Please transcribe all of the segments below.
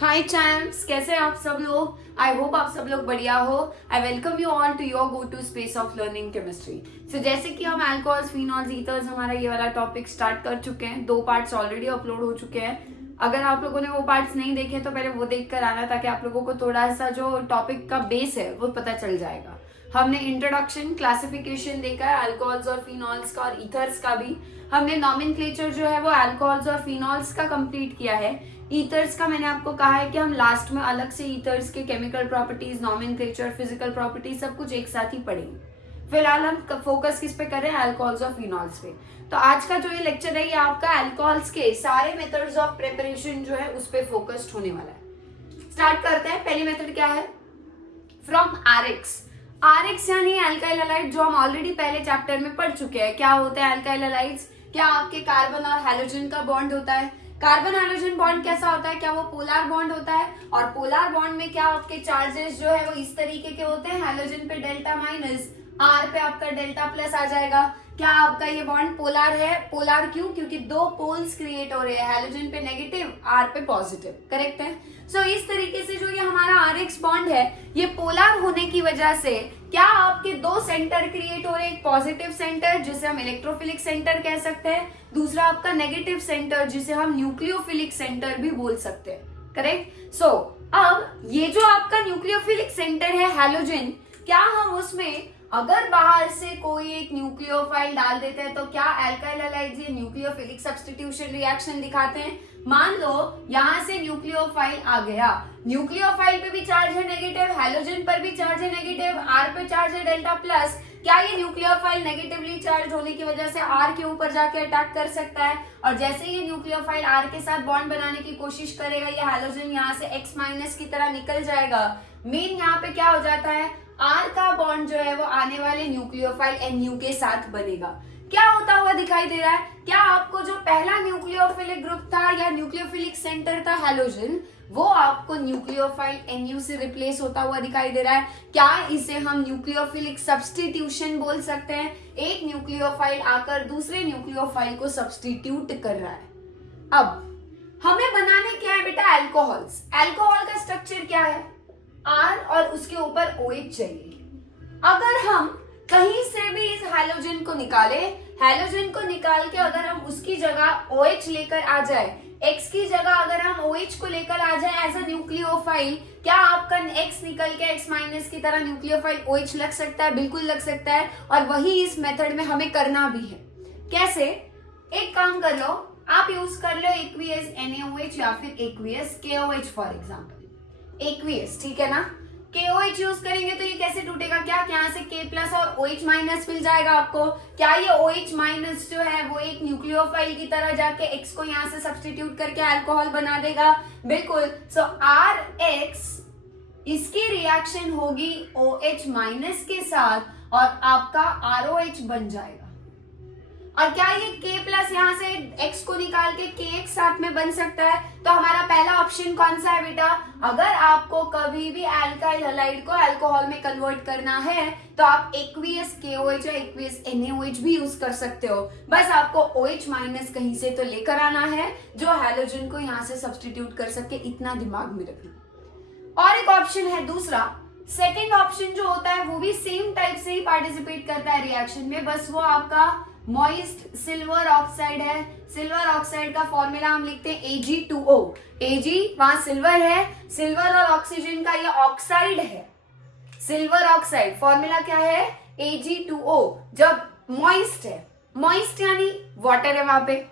हाय champs, कैसे हैं आप सब लोग। आई होप आप सब लोग बढ़िया हो। I welcome you all to your go to space of learning chemistry. So जैसे कि हम अल्कोहल्स, फिनॉल्स, ईथर्स हमारा ये वाला टॉपिक स्टार्ट कर चुके हैं। 2 पार्ट्स ऑलरेडी अपलोड हो चुके हैं। अगर आप लोगों ने वो पार्ट्स नहीं देखे तो पहले वो देख कर आना, ताकि आप लोगों को थोड़ा सा जो टॉपिक का बेस है वो पता चल जाएगा। हमने इंट्रोडक्शन, क्लासिफिकेशन देखा है अल्कोहल्स और फिनॉल्स का और ईथर्स का भी। हमने नॉमेनक्लेचर जो है वो अल्कोहल्स और फिनॉल्स का कंप्लीट किया है। ईथर्स का मैंने आपको कहा है कि हम लास्ट में अलग से ईथर्स के chemical properties, nomenclature, physical properties सब कुछ एक साथ ही पढ़ेंगे। फिलहाल हम फोकस किस पे कर रहे हैं, अल्कोहल्स और फिनॉल्स पे। तो आज का जो ये लेक्चर है ये आपका अल्कोहल्स के सारे मेथड्स ऑफ प्रिपरेशन जो है उस पे फोकस्ड होने वाला है। स्टार्ट करते हैं। पहली मेथड क्या है, फ्रॉम आरएक्स। आरएक्स यानी अल्काइल हैलाइड, जो हम ऑलरेडी पहले चैप्टर में पढ़ चुके हैं। क्या होते हैं अल्काइल हैलाइड्स, क्या आपके कार्बन और हैलोजन का बॉन्ड होता है। कार्बन हाइड्रोजन बॉन्ड कैसा होता है, क्या वो पोलर बॉन्ड होता है। और पोलर बॉन्ड में क्या आपके चार्जेस जो है वो इस तरीके के होते हैं, हाइड्रोजन पे डेल्टा माइनस, आर पे आपका डेल्टा प्लस आ जाएगा। क्या आपका ये बॉन्ड पोलर है। पोलर क्यों, क्योंकि 2 पोल्स क्रिएट हो रहे हैं, हाइड्रोजन पे नेगेटिव, आर पे पॉजिटिव। करेक्ट है। सो इस तरीके से जो ये हमारा आरएक्स बॉन्ड है ये पोलर होने की वजह से क्या आपके 2 सेंटर क्रिएट हो रहे हैं। एक पॉजिटिव सेंटर जिसे हम इलेक्ट्रोफिलिक सेंटर कह सकते हैं, दूसरा आपका नेगेटिव सेंटर जिसे हम न्यूक्लियोफिलिक सेंटर भी बोल सकते हैं। करेक्ट। सो अब ये जो आपका न्यूक्लियोफिलिक सेंटर है हैलोजन, क्या हम उसमें अगर बाहर से कोई एक न्यूक्लियोफाइल डाल देते हैं तो क्या अल्काइल हैलाइड्स ये न्यूक्लियोफिलिक सब्स्टिट्यूशन रिएक्शन दिखाते हैं। मान लो यहां से न्यूक्लियोफाइल आ गया, न्यूक्लियोफाइल पे भी चार्ज है नेगेटिव, हैलोजन पर भी चार्ज है नेगेटिव, आर पे चार्ज है डेल्टा प्लस। क्या ये न्यूक्लियोफाइल नेगेटिवली चार्ज होने की वजह से आर के ऊपर जाके अटैक कर सकता है। और जैसे ये न्यूक्लियोफाइल आर के साथ बॉन्ड बनाने की कोशिश करेगा, ये हैलोजन यहाँ से एक्स माइनस की तरह निकल जाएगा। मेन यहाँ पे क्या हो जाता है, आर का बॉन्ड जो है वो आने वाले न्यूक्लियोफाइल एनयू के साथ बनेगा। क्या होता हुआ दिखाई दे रहा है, क्या आपको जो पहला न्यूक्लियोफिलिक ग्रुप था या न्यूक्लियोफिलिक सेंटर था हैलोजन, वो आपको न्यूक्लियोफाइल एनयू से रिप्लेस होता हुआ दिखाई दे रहा है। क्या इसे हम न्यूक्लियोफिलिक सब्स्टिट्यूशन बोल सकते हैं। एक न्यूक्लियोफाइल आकर दूसरे न्यूक्लियोफाइल को सब्स्टिट्यूट कर रहा है। अब हमें बनाने क्या है बेटा, अल्कोहल्स। अल्कोहल का स्ट्रक्चर क्या है, आर और उसके ऊपर OH चाहिए। अगर हम कहीं से भी इस हैलोजन को निकाले, हैलोजन को निकाल के अगर हम उसकी जगह OH लेकर आ जाए, X की जगह अगर हम OH को लेकर आ जाए एज अ न्यूक्लियोफाइल, क्या आपका X निकल के X माइनस की तरह न्यूक्लियोफाइल OH लग सकता है। बिल्कुल लग सकता है। और वही इस मेथड में हमें करना भी है। कैसे, एक काम कर लो, आप यूज कर लो एक्वियस NaOH या फिर aqueous KOH for example. Aqueous, ठीक है ना। KOH यूज करेंगे तो ये कैसे टूटेगा, क्या यहाँ से K प्लस और OH माइनस मिल जाएगा आपको। क्या ये OH माइनस जो है वो एक न्यूक्लियोफाइल की तरह जाके X को यहाँ से सब्स्टिट्यूट करके अल्कोहल बना देगा। बिल्कुल। सो RX इसकी रिएक्शन होगी OH माइनस के साथ और आपका ROH बन जाएगा। और क्या ये K प्लस यहाँ से X को निकाल के KX साथ में बन सकता है। तो हमारा पहला ऑप्शन कौन सा है बेटा, अगर आपको कभी भी अल्काइल हैलाइड को अल्कोहल में कन्वर्ट करना है तो आप एक्वियस KOH या एक्वियस NaOH भी यूज कर सकते हो। बस आपको OH माइनस कहीं से तो लेकर आना है जो हैलोजन को यहाँ से सब्स्टिट्यूट कर सके, इतना दिमाग में रखना। और एक ऑप्शन है दूसरा, सेकेंड ऑप्शन जो होता है वो भी सेम टाइप से ही पार्टिसिपेट करता है रिएक्शन में, बस वो आपका मॉइस्ट सिल्वर ऑक्साइड है। सिल्वर ऑक्साइड का फॉर्मूला हम लिखते हैं Ag2O। Ag वहां सिल्वर है, सिल्वर और ऑक्सीजन का ये ऑक्साइड है, सिल्वर ऑक्साइड। फॉर्मूला क्या है, Ag2O। जब मॉइस्ट है, मॉइस्ट यानी वाटर है वहां पे,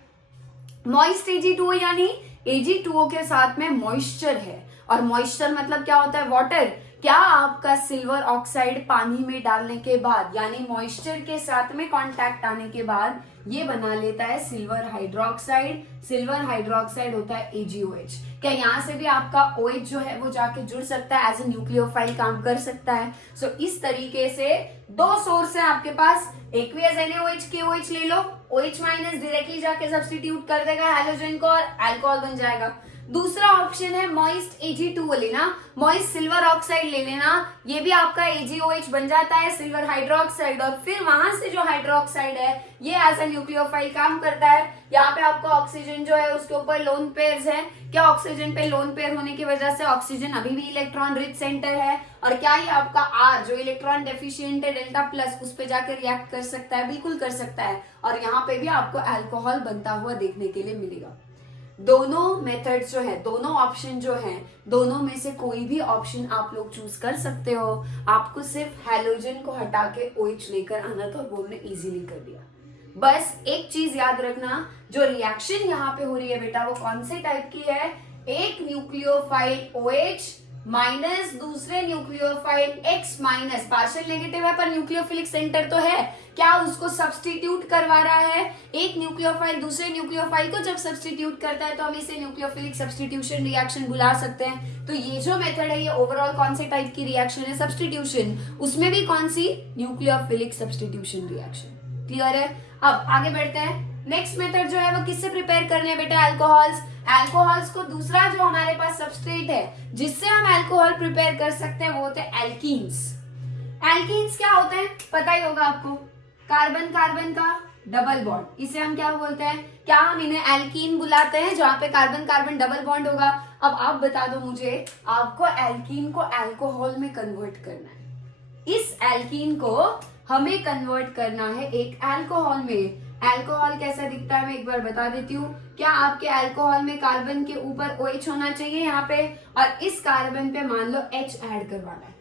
मॉइस्ट Ag2O यानी Ag2O के साथ में मॉइस्चर है। और मॉइस्चर मतलब क्या होता है, वाटर। क्या आपका सिल्वर ऑक्साइड पानी में डालने के बाद यानी मॉइस्चर के साथ में कांटेक्ट आने के बाद ये बना लेता है सिल्वर हाइड्रोक्साइड। सिल्वर हाइड्रोक्साइड होता है AgOH। क्या यहाँ से भी आपका OH जो है वो जाके जुड़ सकता है, एज ए न्यूक्लियोफाइल काम कर सकता है। सो इस तरीके से 2 सोर्स है आपके पास, एक्वियस NaOH KOH ले लो, OH माइनस डायरेक्टली जाके सब्स्टिट्यूट कर देगा हैलोजन को और अल्कोहल बन जाएगा। दूसरा ऑप्शन है मॉइस्ट Ag2O लेना, मॉइस्ट सिल्वर ऑक्साइड ले लेना, ये भी आपका AgOH बन जाता है सिल्वर हाइड्रोक्साइड, और फिर वहां से जो हाइड्रोक्साइड है ये एज अ न्यूक्लियोफाइल काम करता है। यहाँ पे आपका ऑक्सीजन जो है उसके ऊपर लोन पेयर्स है, क्या ऑक्सीजन पे लोन पेयर होने की वजह से ऑक्सीजन अभी भी इलेक्ट्रॉन रिच सेंटर है, और क्या ये आपका R जो इलेक्ट्रॉन डेफिशिएंट है डेल्टा प्लस उस पे जाकर रिएक्ट कर सकता है, बिल्कुल कर सकता है, और यहाँ पे भी आपको अल्कोहल बनता हुआ देखने के लिए मिलेगा। दोनों मेथड्स जो है, दोनों ऑप्शन जो है, दोनों में से कोई भी ऑप्शन आप लोग चूज कर सकते हो। आपको सिर्फ हैलोजन को हटा के OH लेकर आना था, वो हमने इजीली कर दिया। बस एक चीज याद रखना, जो रिएक्शन यहाँ पे हो रही है बेटा वो कौन से टाइप की है, एक न्यूक्लियोफाइल OH माइनस दूसरे nucleophile X minus, partial negative है पर न्यूक्लियोफिलिक सेंटर तो है, क्या उसको सब्स्टिट्यूट करवा रहा है। एक न्यूक्लियोफाइल दूसरे न्यूक्लियोफाइल को जब सब्स्टिट्यूट करता है तो हम इसे न्यूक्लियोफिलिक सब्स्टिट्यूशन रिएक्शन बुला सकते हैं। तो ये जो मेथड है ये ओवरऑल कौन से टाइप की रिएक्शन है, सब्स्टिट्यूशन, उसमें भी कौन सी, न्यूक्लियोफिलिक सब्स्टिट्यूशन रिएक्शन। क्लियर है। अब आगे बढ़ते हैं। नेक्स्ट मेथड जो है वो किससे प्रिपेयर करने हैं बेटा, अल्कोहल्स। अल्कोहल्स को दूसरा जो हमारे पास सबस्ट्रेट है जिससे हम अल्कोहल प्रिपेयर कर सकते हैं वो होते हैं एल्कीन्स। एल्कीन्स क्या होते हैं पता ही होगा आपको, कार्बन कार्बन का डबल बॉन्ड, इसे हम क्या बोलते हैं, क्या हम इन्हें एल्कीन बुलाते हैं जहां पे कार्बन कार्बन डबल बॉन्ड होगा। अब आप बता दो मुझे, आपको एल्कीन को अल्कोहल में कन्वर्ट करना है, इस एल्कीन को हमें कन्वर्ट करना है एक अल्कोहल में। अल्कोहल कैसा दिखता है मैं एक बार बता देती हूँ। क्या आपके अल्कोहल में कार्बन के ऊपर OH होना चाहिए यहाँ पे, और इस कार्बन पे मान लो H ऐड करवाना है,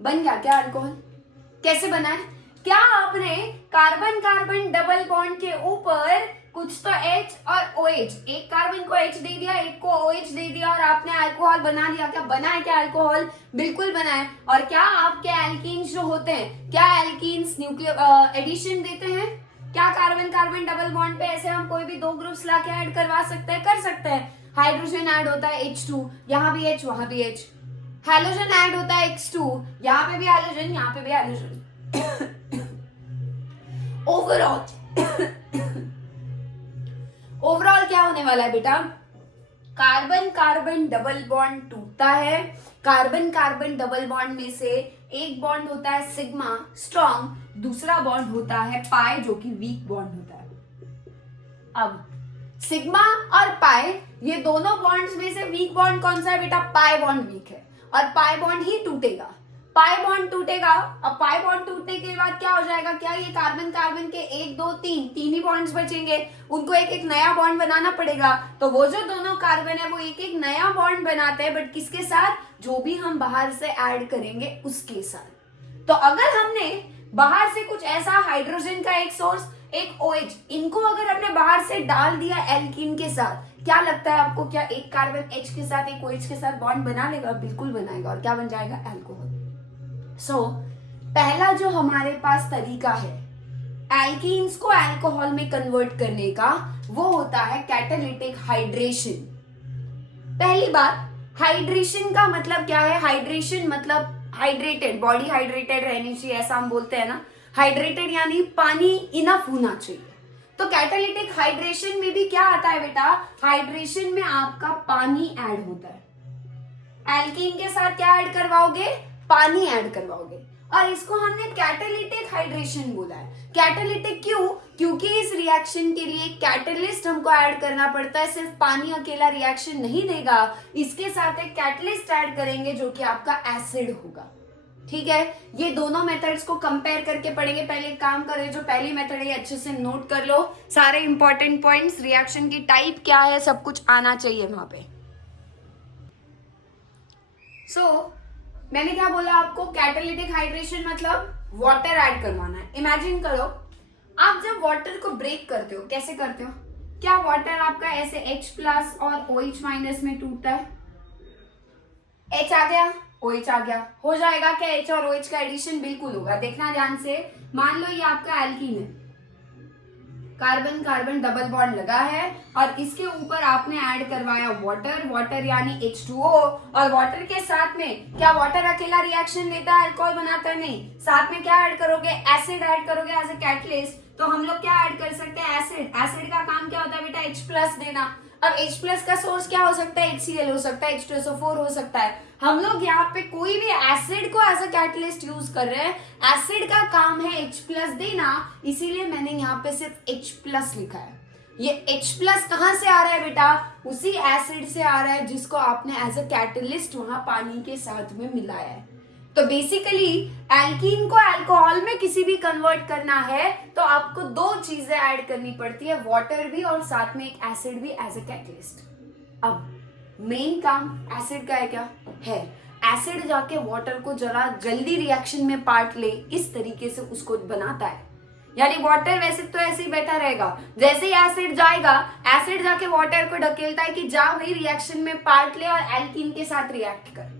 बन गया क्या अल्कोहल। कैसे बना है, क्या आपने कार्बन कार्बन डबल बॉन्ड के ऊपर कुछ तो H और OH, एक कार्बन को H दे दिया एक को OH दे दिया और आपने अल्कोहल बना दिया। क्या बना है क्या अल्कोहल, बिल्कुल बना है। और क्या आपके एल्कीन्स जो होते हैं, क्या एल्कीन्स न्यूक्लियो एडिशन देते हैं, क्या कार्बन कार्बन डबल बॉन्ड पे ऐसे हम कोई भी दो ग्रुप्स लाके ऐड करवा सकते हैं, कर सकते हैं। हाइड्रोजन ऐड होता है H2, यहाँ भी H वहां भी H, हैलोजन ऐड होता है X2, यहाँ पे भी हैलोजन यहाँ पे भी हैलोजन। ओवरऑल क्या होने वाला है बेटा, कार्बन कार्बन डबल बॉन्ड टूटता है, कार्बन कार्बन डबल बॉन्ड में से एक बॉन्ड होता है सिग्मा स्ट्रॉन्ग, दूसरा बॉन्ड होता है पाई जो कि वीक बॉन्ड होता है। अब सिग्मा और पाई ये दोनों बॉन्ड्स में से वीक बॉन्ड कौन सा है बेटा, पाई बॉन्ड वीक है और पाई बॉन्ड ही टूटेगा, पाई बॉन्ड टूटेगा। अब पाई बॉन्ड टूटने के बाद क्या हो जाएगा, क्या ये कार्बन कार्बन के 1 2 3 तीन ही बॉन्ड्स बचेंगे, उनको एक एक नया बॉन्ड बनाना पड़ेगा। तो वो जो दोनों कार्बन है वो एक एक नया बॉन्ड बनाते हैं, बट किसके साथ, जो भी हम बाहर से ऐड करेंगे उसके साथ। तो अगर हमने बाहर से कुछ ऐसा हाइड्रोजन का एक सोर्स एक OH, इनको अगर हमने बाहर से डाल दिया एल्कीन के साथ, क्या लगता है आपको, क्या एक कार्बन H के साथ एक OH के साथ बॉन्ड बना लेगा, बिल्कुल बनाएगा, और क्या बन जाएगा, अल्कोहल। सो पहला जो हमारे पास तरीका है एल्कीन्स को अल्कोहल में कन्वर्ट करने का, वो होता है कैटालिटिक हाइड्रेशन। पहली बात, हाइड्रेशन का मतलब क्या है, हाइड्रेशन मतलब हाइड्रेटेड, बॉडी हाइड्रेटेड रहनी चाहिए, ऐसा हम बोलते हैं ना। हाइड्रेटेड यानी पानी इनफ होना चाहिए। तो कैटालिटिक हाइड्रेशन में भी क्या आता है बेटा, हाइड्रेशन में आपका पानी ऐड होता है। एल्कीन के साथ क्या ऐड करवाओगे, पानी ऐड करवाओगे, और इसको हमने कैटालिटिक हाइड्रेशन बोला है। कैटालिटिक क्यों, क्योंकि इस रिएक्शन के लिए कैटलिस्ट हमको ऐड करना पड़ता है, सिर्फ पानी अकेला रिएक्शन नहीं देगा, इसके साथ एक कैटलिस्ट ऐड करेंगे जो कि आपका एसिड होगा। ठीक है, ये दोनों मेथड्स को कंपेयर करके पढ़ेंगे। पहले एक काम करें, जो पहली मेथड है अच्छे से नोट कर लो, सारे इंपॉर्टेंट पॉइंट्स, रिएक्शन की टाइप क्या है, सब कुछ आना चाहिए वहां पे। मैंने क्या बोला आपको, कैटालिटिक हाइड्रेशन मतलब वाटर ऐड करवाना है। इमेजिन करो आप जब वाटर को ब्रेक करते हो, कैसे करते हो, क्या वाटर आपका ऐसे H+ और OH- में टूटता है, H आ गया OH आ गया, हो जाएगा क्या H और OH का एडिशन, बिल्कुल होगा। देखना ध्यान से, मान लो ये आपका एल्कीन है, कार्बन कार्बन डबल बॉन्ड लगा है और इसके ऊपर आपने ऐड करवाया वाटर, वाटर यानी H2O, और वाटर के साथ में क्या वाटर अकेला रिएक्शन देता है, अल्कोहल बनाता है, नहीं, साथ में क्या ऐड करोगे, एसिड ऐड करोगे एज ए कैटलिस्ट। तो हम लोग क्या ऐड कर सकते हैं, एसिड। एसिड का काम क्या होता है बेटा, H+ देना। अब H+ का सोर्स क्या हो सकता है? HCl हो सकता है, H2SO4 हो सकता है। हम लोग यहाँ पे कोई भी एसिड को एज अ कैटलिस्ट यूज कर रहे हैं। एसिड का काम है H+ देना, इसीलिए मैंने यहाँ पे सिर्फ H+ लिखा है। ये H+ कहाँ से आ रहा है बेटा? उसी एसिड से आ रहा है जिसको आपने एज अ कैटलिस्ट वहां पानी के साथ में मिलाया है। तो बेसिकली एल्कीन को अल्कोहल में किसी भी कन्वर्ट करना है तो आपको दो चीजें ऐड करनी पड़ती है, वाटर भी और साथ में एक एसिड भी एज अ कैटलिस्ट। अब मेन काम एसिड का है क्या? है एसिड जाके वाटर को जरा जल्दी रिएक्शन में पार्ट ले, इस तरीके से उसको बनाता है। यानी वाटर वैसे तो ऐसे ही बैठा रहेगा, जैसे ही एसिड जाएगा एसिड जाके वाटर को ढकेलता है कि जा भाई रिएक्शन में पार्ट ले और एल्कीन के साथ रिएक्ट कर।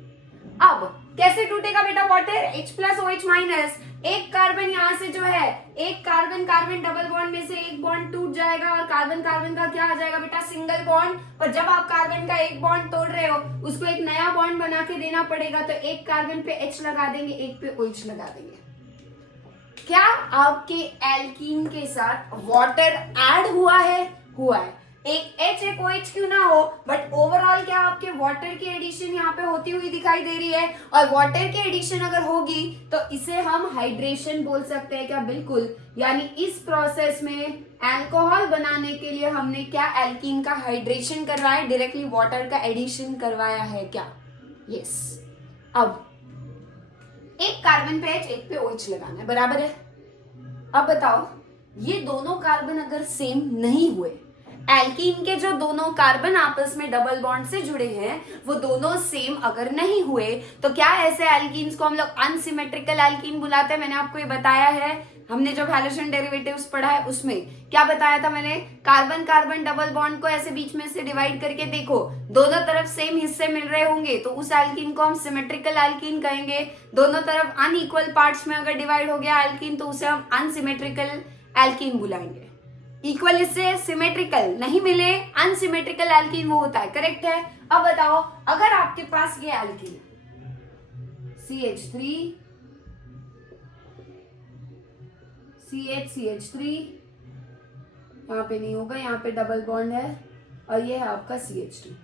अब कैसे टूटेगा बेटा वाटर? H+OH-, एक कार्बन यहाँ से जो है, एक कार्बन कार्बन डबल बॉन्ड में से एक बॉन्ड टूट जाएगा और कार्बन कार्बन का क्या आ जाएगा बेटा? Single bond. और जब आप कार्बन का एक बॉन्ड तोड़ रहे हो उसको एक नया बॉन्ड बना के देना पड़ेगा, तो एक कार्बन पे H लगा देंगे, एक पे OH लगा देंगे। क्या आपके एल्कीन के साथ वाटर ऐड हुआ है? हुआ है। एक H एक OH क्यों ना हो, बट ओवरऑल क्या आपके वाटर की एडिशन यहाँ पे होती हुई दिखाई दे रही है। और वाटर की एडिशन अगर होगी तो इसे हम हाइड्रेशन बोल सकते हैं क्या? बिल्कुल। यानी इस प्रोसेस में अल्कोहल बनाने के लिए हमने क्या एल्कीन का हाइड्रेशन करवाया, डायरेक्टली वाटर का एडिशन करवाया है क्या? यस। अब एक कार्बन पे H एक पे OH लगाना है, बराबर है। अब बताओ ये दोनों कार्बन अगर सेम नहीं हुए, एल्कीन के जो दोनों कार्बन आपस में डबल बॉन्ड से जुड़े हैं वो दोनों सेम अगर नहीं हुए तो क्या ऐसे एल्कीन्स को हम लोग अनसिमेट्रिकल एल्कीन बुलाते हैं? मैंने आपको ये बताया है, हमने जो हैलोजन डेरिवेटिव्स पढ़ा है उसमें क्या बताया था मैंने? कार्बन कार्बन डबल बॉन्ड को ऐसे बीच में से डिवाइड करके देखो, दोनों तरफ सेम हिस्से मिल रहे होंगे तो उस एल्कीन को हम सिमेट्रिकल एल्कीन कहेंगे। दोनों तरफ अनइक्वल पार्ट्स में अगर डिवाइड हो गया एल्कीन तो उसे हम अनसिमेट्रिकल एल्कीन बुलाएंगे। इक्वल इससे सिमेट्रिकल नहीं मिले, अनसिमेट्रिकल एल्कीन वो होता है। करेक्ट है। अब बताओ अगर आपके पास ये एल्कीन CH3 CH3 यहाँ पे नहीं होगा, यहाँ पे डबल बॉन्ड है और ये है आपका CH2।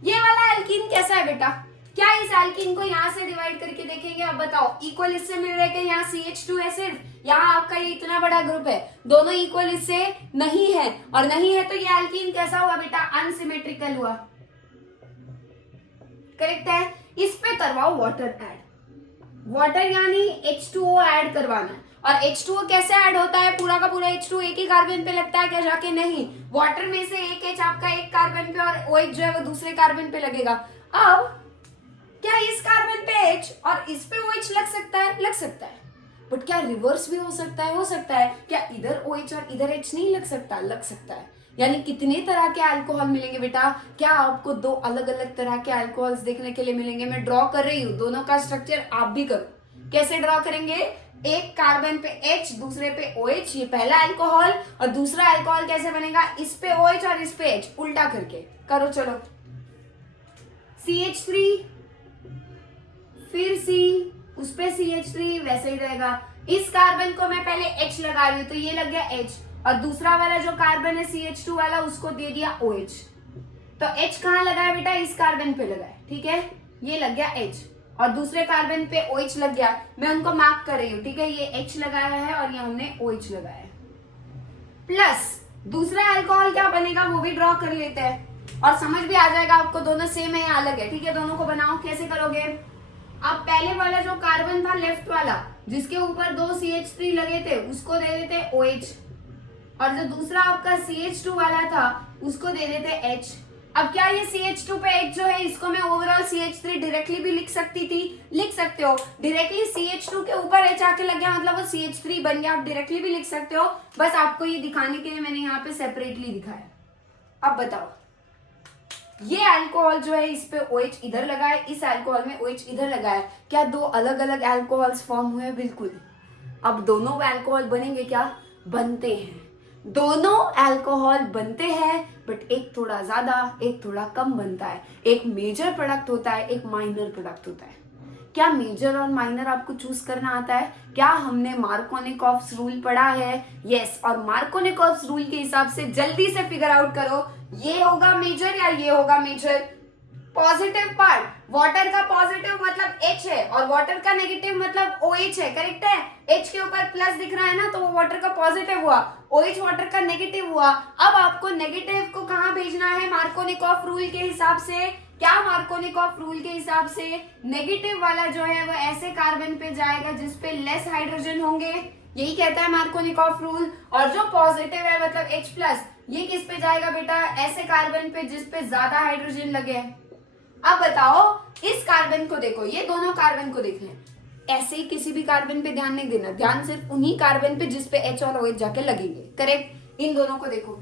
ये वाला एल्कीन कैसा है बेटा? क्या इस एल्कीन को यहाँ से डिवाइड करके देखेंगे? अब बताओ इक्वल इससे मिल रहे कि यहाँ CH2 है सिर्फ, यहाँ आपका ये इतना बड़ा ग्रुप है, दोनों इक्वल इससे नहीं है और नहीं है तो ये एल्कीन कैसा हुआ बेटा? अनसिमेट्रिकल हुआ। करेक्ट है। इस पे करवाओ वाटर ऐड। वाटर यानी H2O ऐड करवाना है। और H2O कैसे ऐड होता है? पूरा का पूरा H2 एक ही कार्बन पे लगता है क्या? जाके नहीं, वाटर में से एक H आपका एक कार्बन पे और OH जो है वो दूसरे कार्बन पे लगेगा। अब क्या इस कार्बन पे H और इस पे OH लग सकता है? लग सकता है। बट क्या रिवर्स भी हो सकता है? हो सकता है। क्या इधर OH और इधर H नहीं लग सकता? लग सकता है। यानी कितने तरह के अल्कोहल मिलेंगे बेटा? क्या आपको दो अलग अलग तरह के अल्कोहल्स देखने के लिए मिलेंगे। मैं ड्रॉ कर रही हूँ, दोनों का स्ट्रक्चर आप भी करो। कैसे ड्रॉ करेंगे? एक कार्बन पे H दूसरे पे OH, ये पहला अल्कोहल, और दूसरा अल्कोहल कैसे बनेगा? इस पे OH और इस पे H, उल्टा करके करो। चलो CH3 फिर C, उस पे CH3 वैसे ही रहेगा। इस कार्बन को मैं पहले H लगा रही हूं तो ये लग गया H, और दूसरा वाला जो कार्बन है CH2 वाला उसको दे दिया OH। तो H कहाँ लगा है बेटा? इस कार्बन पे लगा है। ठीक है, ये लग गया H और दूसरे कार्बन पे OH लग गया। मैं उनको मार्क कर रही हूँ। ठीक है, ये H लगाया है और ये हमने OH लगाया है। प्लस दूसरा अल्कोहल क्या बनेगा वो भी ड्रॉ कर लेते हैं और समझ भी आ जाएगा आपको दोनों सेम है या अलग है। ठीक है, दोनों को बनाओ। कैसे करोगे? आप पहले वाला जो कार्बन था लेफ्ट वाला जिसके ऊपर दो CH3 लगे थे उसको दे देते OH, और जो दूसरा आपका CH2 वाला था उसको दे देते H। अब क्या ये CH2 पे H जो है इसको मैं ओवरऑल CH3 डायरेक्टली भी लिख सकती थी, लिख सकते हो। डायरेक्टली CH2 के ऊपर H आके लग गया मतलब वो CH3 बन गया, आप डायरेक्टली भी लिख सकते हो। बस आपको ये दिखाने के लिए मैंने यहाँ पे सेपरेटली दिखाया। अब बताओ ये अल्कोहल जो है इस पे OH इधर लगा है, इस अल्कोहल में OH इधर लगा है। क्या दो अलग अलग अल्कोहल्स फॉर्म हुए? बिल्कुल। अब दोनों अल्कोहल बनेंगे क्या? बनते हैं। दोनों अल्कोहल बनते हैं बट एक थोड़ा ज्यादा एक थोड़ा कम बनता है। एक मेजर प्रोडक्ट होता है, एक माइनर प्रोडक्ट होता है। क्या मेजर और माइनर आपको चूज करना आता है? क्या हमने मार्कोनिकॉफ्स रूल पढ़ा है? यस। और मार्कोनिकॉफ्स रूल के हिसाब से जल्दी से फिगर आउट करो ये होगा मेजर या ये होगा मेजर? पॉजिटिव पार्ट, वाटर का पॉजिटिव मतलब H है और वाटर का नेगेटिव मतलब OH है, करेक्ट है? H के ऊपर प्लस दिख रहा है ना, तो वो वाटर का पॉजिटिव हुआ, OH वाटर का नेगेटिव हुआ। अब आपको नेगेटिव को कहाँ भेजना है? मार्कोनिकॉफ रूल के हिसाब से। क्या मार्कोनिकॉफ रूल के हिसाब से? नेगेटिव वाला जो है वो ऐसे कार्बन पे जाएगा जिसपे लेस हाइड्रोजन होंगे, यही कहता है मार्कोनिकॉफ रूल। और जो पॉजिटिव है मतलब H प्लस, ये किस पे जाएगा बेटा? ऐसे कार्बन पे जिसपे ज्यादा हाइड्रोजन लगे। अब बताओ, इस कार्बन को देखो, ये दोनों कार्बन को देख लें, ऐसे ही किसी भी कार्बन पे ध्यान नहीं देना, ध्यान सिर्फ उन्हीं कार्बन पे जिसपे H और OH जाके लगेंगे, करेक्ट? इन दोनों को देखो,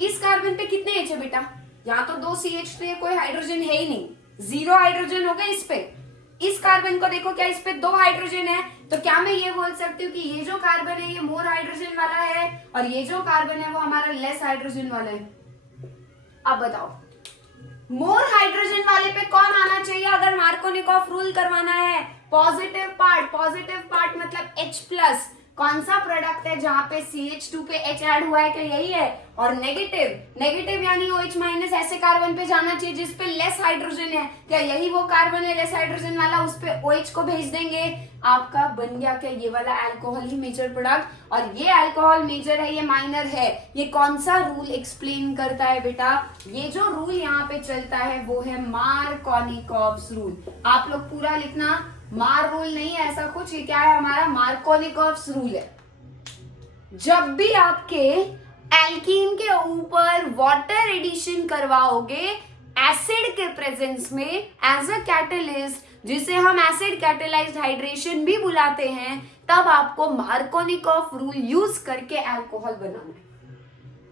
इस कार्बन पे कितने H है बेटा? यहाँ तो 2 CH3 है, कोई हाइड्रोजन है ही नहीं, 0 हाइड्रोजन होगा इस पे। इस कार्बन को देखो, क्या इस पे 2 हाइड्रोजन है? तो क्या मैं ये बोल सकती हूँ कि ये जो कार्बन है ये मोर हाइड्रोजन वाला है और ये जो कार्बन है वो हमारा लेस हाइड्रोजन वाला है? अब बताओ, मोर हाइड्रोजन वाले पे कौन आना चाहिए अगर मार्कोनिकॉफ रूल करवाना है? पॉजिटिव पार्ट, पॉजिटिव पार्ट मतलब H प्लस। कौन सा प्रोडक्ट है जहां पे CH2 पे H ऐड हुआ है? क्या यही है? और नेगेटिव, नेगेटिव यानी OH माइनस ऐसे कार्बन पे जाना चाहिए जिसपे लेस हाइड्रोजन है, क्या यही वो कार्बन है लेस हाइड्रोजन वाला? उस पे OH को भेज देंगे, आपका बन गया क्या ये वाला अल्कोहल ही मेजर प्रोडक्ट। और ये अल्कोहल मेजर है, ये माइनर है। ये कौन सा रूल एक्सप्लेन करता है बेटा? ये जो रूल यहाँ पे चलता है वो है मार्कोनिकॉफ्स रूल। आप लोग पूरा लिखना, मार रूल नहीं है ऐसा कुछ, ये क्या है? हमारा मार्कोनिकॉफ्स रूल है। जब भी आपके एल्कीन के ऊपर वाटर एडिशन करवाओगे एसिड के प्रेजेंस में एज अ कैटलिस्ट, जिसे हम एसिड कैटेलाइज्ड हाइड्रेशन भी बुलाते हैं, तब आपको मार्कोनिकॉफ रूल यूज करके अल्कोहल बनाना है।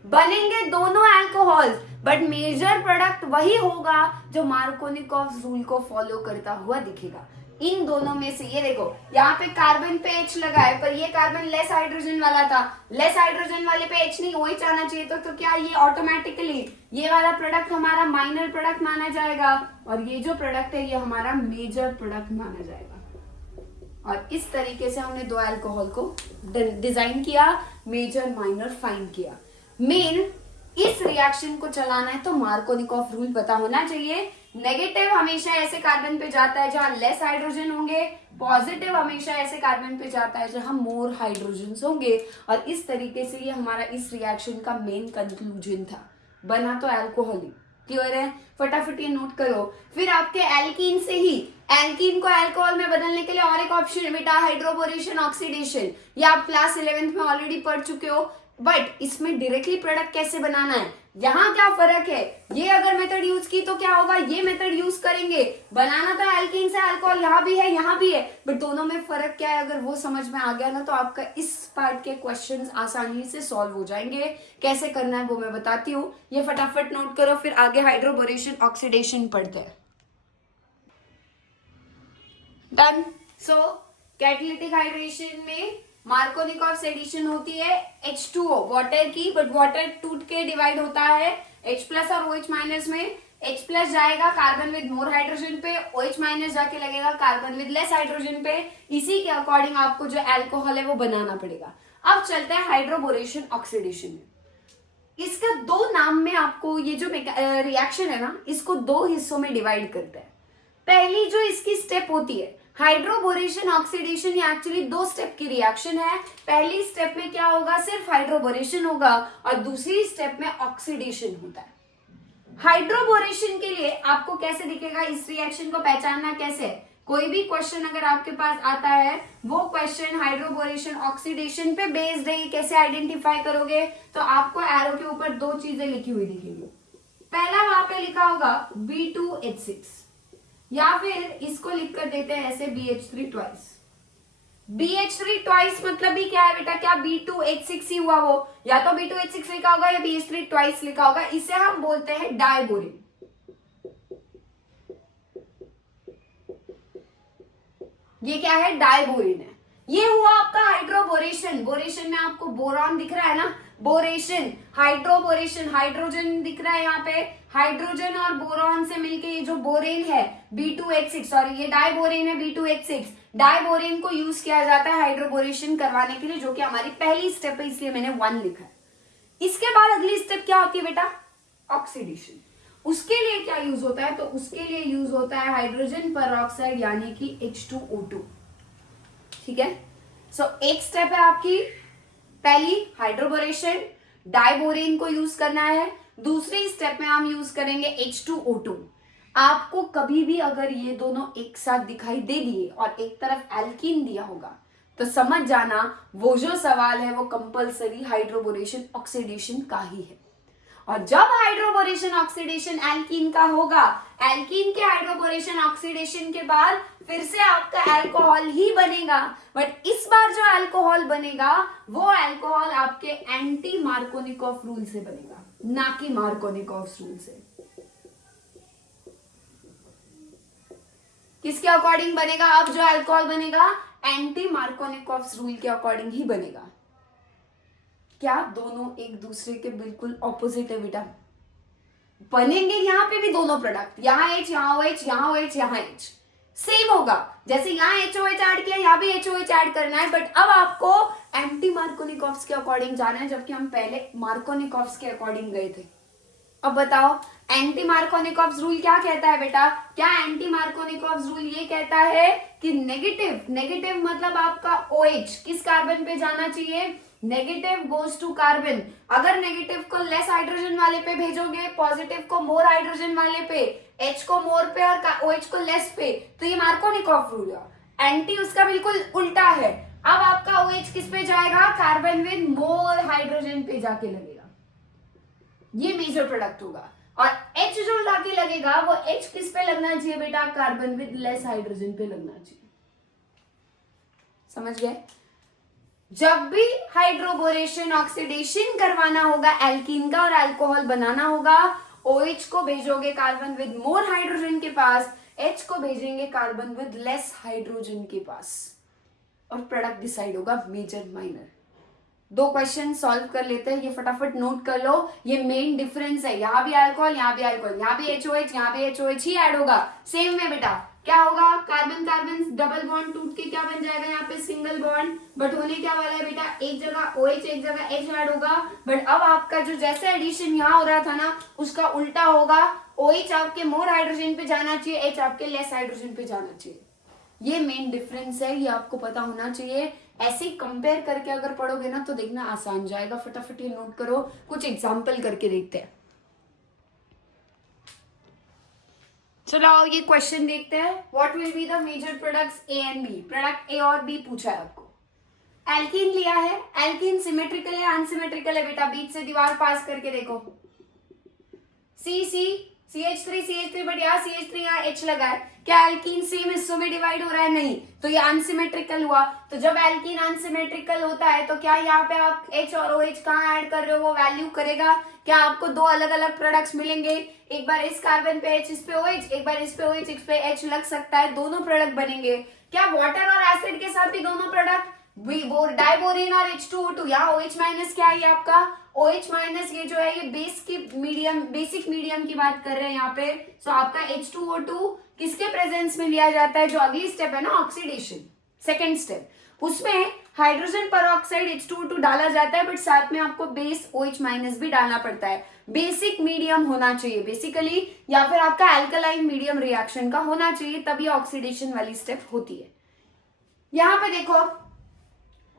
बनेंगे दोनों अल्कोहल, बट मेजर प्रोडक्ट वही होगा जो मार्कोनिकॉफ रूल को फॉलो करता हुआ दिखेगा। इन दोनों में से ये देखो, यहाँ पे कार्बन पे H लगा है पर ये कार्बन लेस हाइड्रोजन वाला था, लेस हाइड्रोजन वाले पे H नहीं OH आना चाहिए, तो क्या ये ऑटोमेटिकली ये वाला प्रोडक्ट हमारा माइनर प्रोडक्ट माना जाएगा और ये जो प्रोडक्ट है ये हमारा मेजर प्रोडक्ट माना जाएगा। और इस तरीके से हमने दो अल्कोहल को डिजाइन किया, मेजर माइनर फाइंड किया। मेन इस रिएक्शन को चलाना है तो मार्कोनिकॉफ रूल पता होना चाहिए। नेगेटिव हमेशा ऐसे कार्बन पे जाता है जहां लेस हाइड्रोजन होंगे, पॉजिटिव हमेशा ऐसे कार्बन पे जाता है जहां मोर हाइड्रोजन होंगे। और इस तरीके से ये हमारा इस रिएक्शन का मेन कंक्लूजन था। बना तो अल्कोहल ही, क्लियर है? फटाफट ये नोट करो। फिर आपके एल्कीन से ही एल्कीन को अल्कोहल में बदलने के लिए और एक ऑप्शन है बेटा, हाइड्रोबोरेशन ऑक्सीडेशन। ये आप क्लास 11th में ऑलरेडी पढ़ चुके हो, बट इसमें डायरेक्टली प्रोडक्ट कैसे बनाना है, यहाँ क्या फर्क है? ये अगर मेथड यूज की तो क्या होगा, ये मेथड यूज करेंगे, बनाना तो एल्कीन से अल्कोहल यहाँ भी है, बट दोनों में फर्क क्या है? अगर वो समझ में आ गया ना तो आपका इस पार्ट के क्वेश्चंस आसानी से सॉल्व हो जाएंगे। कैसे करना है वो मैं बताती हूँ, ये फटाफट नोट करो, फिर आगे हाइड्रोबोरेशन ऑक्सीडेशन पढ़ते हैं। डन। सो कैटालिटिक हाइड्रेशन में मार्कोनिकॉफ एडिशन होती है H2O वाटर की, बट वाटर टूट के डिवाइड होता है H प्लस और OH माइनस में। H प्लस जाएगा कार्बन विद मोर हाइड्रोजन पे, OH माइनस जाके लगेगा कार्बन विद लेस हाइड्रोजन पे। इसी के अकॉर्डिंग आपको जो अल्कोहल है वो बनाना पड़ेगा। अब चलते हैं हाइड्रोबोरेशन ऑक्सीडेशन में। इसका दो नाम में आपको ये जो रिएक्शन है ना, इसको दो हिस्सों में डिवाइड करते हैं। पहली जो इसकी स्टेप होती है हाइड्रोबोरेशन ऑक्सीडेशन, ये एक्चुअली दो स्टेप की रिएक्शन है। पहली स्टेप में क्या होगा, सिर्फ हाइड्रोबोरेशन होगा और दूसरी स्टेप में ऑक्सीडेशन होता है। हाइड्रोबोरेशन के लिए आपको कैसे दिखेगा, इस रिएक्शन को पहचानना कैसे? कोई भी क्वेश्चन अगर आपके पास आता है, वो क्वेश्चन हाइड्रोबोरेशन ऑक्सीडेशन पे बेस्ड है, कैसे आइडेंटिफाई करोगे? तो आपको एरो के ऊपर दो चीजें लिखी हुई दिखेगी। पहला वहां पे लिखा होगा B2H6, या फिर इसको लिख कर देते हैं ऐसे BH3 ट्वाइस। BH3 ट्वाइस मतलब भी क्या है बेटा, क्या B2H6 ही हुआ वो? या तो B2H6 लिखा होगा या BH3 ट्वाइस लिखा होगा। इसे हम बोलते हैं डाइबोरिन। ये क्या है, डाइबोरिन है। ये हुआ आपका हाइड्रोबोरेशन। बोरेशन में आपको बोरॉन दिख रहा है ना, बोरेशन, हाइड्रोबोरेशन, हाइड्रोजन दिख रहा है यहाँ पे, हाइड्रोजन और बोरॉन से मिलके ये जो बोरेन है B2H6, सॉरी ये डाइबोरेन है B2H6। डाइबोरेन को यूज किया जाता है हाइड्रोबोरेशन करवाने के लिए, जो कि हमारी पहली स्टेप है, इसलिए मैंने 1 लिखा है। इसके बाद अगली स्टेप क्या होती है बेटा, ऑक्सीडेशन। उसके लिए क्या यूज होता है, तो उसके लिए यूज होता है हाइड्रोजन परऑक्साइड यानी कि H2O2। ठीक है, सो एक स्टेप है आपकी, पहली हाइड्रोबोरेशन, डाइबोरेन को यूज करना है। दूसरी स्टेप में हम यूज करेंगे H2O2। आपको कभी भी अगर ये दोनों एक साथ दिखाई दे दिए और एक तरफ एल्कीन दिया होगा तो समझ जाना वो जो सवाल है वो कंपलसरी हाइड्रोबोरेशन ऑक्सीडेशन का ही है। और जब हाइड्रोबोरेशन ऑक्सीडेशन एल्कीन का होगा, एल्कीन के हाइड्रोबोरेशन ऑक्सीडेशन के बाद फिर से आपका अल्कोहल ही बनेगा, बट इस बार जो अल्कोहल बनेगा वो अल्कोहल आपके एंटी मार्कोनिकॉफ रूल से बनेगा, ना कि मार्कोनिकॉफ रूल से। किसके अकॉर्डिंग बनेगा? अब जो अल्कोहल बनेगा एंटी मार्कोनिकॉफ रूल के अकॉर्डिंग ही बनेगा। क्या दोनों एक दूसरे के बिल्कुल ऑपोजिट है बेटा? बनेंगे यहाँ पे भी दोनों प्रोडक्ट, यहाँ H, यहाँ OH, यहाँ OH, यहाँ H, सेम होगा। जैसे यहाँ HOH ऐड किया, यहाँ भी HOH ऐड करना है, बट अब आपको एंटी मार्कोनिकॉफ के अकॉर्डिंग जाना है, जबकि हम पहले मार्कोनिकॉफ के अकॉर्डिंग गए थे। अब बताओ एंटी मार्कोनिकॉफ रूल क्या कहता है बेटा? क्या एंटी मार्कोनिकॉफ रूल ये कहता है कि नेगेटिव मतलब आपका OH किस कार्बन पे जाना चाहिए? Negative goes to carbon. अगर नेगेटिव को लेस हाइड्रोजन वाले पे भेजोगे, पॉजिटिव को मोर हाइड्रोजन वाले पे, H को मोर पे और OH को लेस पे, तो ये मार्कोनिकॉफ रूल है। एंटी उसका बिल्कुल उल्टा है। अब आपका OH किस पे जाएगा? कार्बन विद मोर हाइड्रोजन पे जाके लगेगा, ये मेजर प्रोडक्ट होगा। और H जो जाके लगेगा वो H किस पे लगना चाहिए बेटा? कार्बन विद लेस हाइड्रोजन पे लगना चाहिए। समझ गए? जब भी हाइड्रोबोरेशन ऑक्सीडेशन करवाना होगा एल्कीन का और अल्कोहल बनाना होगा, OH को भेजोगे कार्बन विद मोर हाइड्रोजन के पास, H को भेजेंगे कार्बन विद लेस हाइड्रोजन के पास, और प्रोडक्ट डिसाइड होगा मेजर माइनर। दो क्वेश्चन सॉल्व कर लेते हैं, ये फटाफट नोट कर लो। ये मेन डिफरेंस है, यहाँ भी अल्कोहल, यहाँ भी अल्कोहल, यहाँ भी HOH, यहाँ भी HOH ही ऐड होगा। सेम में बेटा क्या होगा? कार्बन कार्बन डबल बॉन्ड टूट के क्या बन जाएगा? यहाँ पे सिंगल बॉन्ड, बट होने क्या वाला है बेटा? एक जगह OH एक जगह H ऐड होगा, बट अब आपका जो जैसे एडिशन यहाँ हो रहा था ना उसका उल्टा होगा। OH आपके मोर हाइड्रोजन पे जाना चाहिए, H आपके लेस हाइड्रोजन पे जाना चाहिए। ये मेन डिफरेंस है, ये आपको पता होना चाहिए। ऐसे ही कंपेयर करके अगर पढ़ोगे ना तो देखना आसान जाएगा। फटाफट ये नोट करो, कुछ एग्जाम्पल करके देखते हैं। चलो आओ ये क्वेश्चन देखते हैं। What will be the major products A and B? Product A और B पूछा है आपको। एल्कीन लिया है, एल्कीन सिमेट्रिकल है अनसिमेट्रिकल है बेटा? बीच से दीवार पास करके देखो। CH3 बट यहाँ CH3 यहाँ H लगा है, क्या एल्कीन सेम हिस्सों में डिवाइड हो रहा है? नहीं, तो ये अनसिमेट्रिकल हुआ। तो जब एल्कीन अनसिमेट्रिकल होता है तो क्या यहाँ पे आप H और OH कहाँ ऐड कर रहे हो वो वैल्यू करेगा? क्या आपको दो अलग अलग प्रोडक्ट्स मिलेंगे? एक बार इस कार्बन पे H, इस पे OH, एक बार इस पे OH, इस पे H लग सकता है, दोनों प्रोडक्ट बनेंगे। क्या वाटर और एसिड के साथ भी दोनों प्रोडक्ट? डाइबोरेन और H2O2, यहाँ OH माइनस क्या है आपका? OH माइनस ये जो है ये बेसिक मीडियम की बात कर रहे हैं यहाँ पे। सो आपका H2O2 किसके प्रेजेंस में लिया जाता है? जो अगली स्टेप है ना ऑक्सीडेशन, सेकेंड स्टेप, उसमें हाइड्रोजन परऑक्साइड H2O2 डाला जाता है, बट साथ में आपको बेस OH माइनस भी डालना पड़ता है। बेसिक मीडियम होना चाहिए बेसिकली, या फिर आपका एल्कलाइन मीडियम रिएक्शन का होना चाहिए, तभी ऑक्सीडेशन वाली स्टेप होती है। यहाँ पे देखो,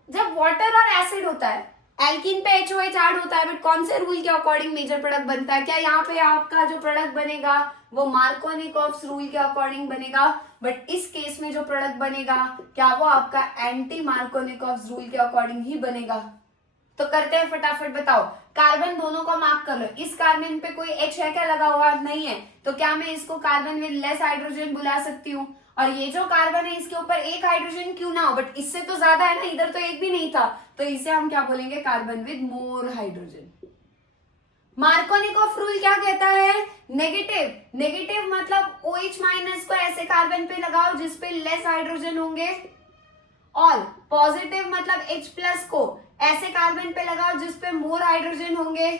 जब वाटर और एसिड होता है, एल्कीन पे HOH ऐड होता है, बट कौन से रूल के अकॉर्डिंग मेजर प्रोडक्ट बनता है? क्या यहाँ पे आपका जो प्रोडक्ट बनेगा वो मार्कोनिकॉफ रूल के अकॉर्डिंग बनेगा, बट इस केस में जो प्रोडक्ट बनेगा क्या वो आपका एंटी मार्कोनिकॉफ रूल के अकॉर्डिंग ही बनेगा? तो करते हैं फटाफट, बताओ। कार्बन दोनों को मार्क कर लो। इस कार्बन पे कोई H है क्या लगा हुआ? नहीं है, तो क्या मैं इसको कार्बन विद लेस हाइड्रोजन बुला सकती हूँ? और ये जो कार्बन है इसके ऊपर एक हाइड्रोजन क्यों ना हो, बट इससे तो ज्यादा है ना, इधर तो एक भी नहीं था, तो इसे हम क्या बोलेंगे? Carbon with more hydrogen. Markovnikov rule क्या कहता है? नेगेटिव मतलब OH माइनस को ऐसे कार्बन पे लगाओ जिसपे लेस हाइड्रोजन होंगे, और पॉजिटिव मतलब H प्लस को ऐसे कार्बन पे लगाओ जिसपे मोर हाइड्रोजन होंगे।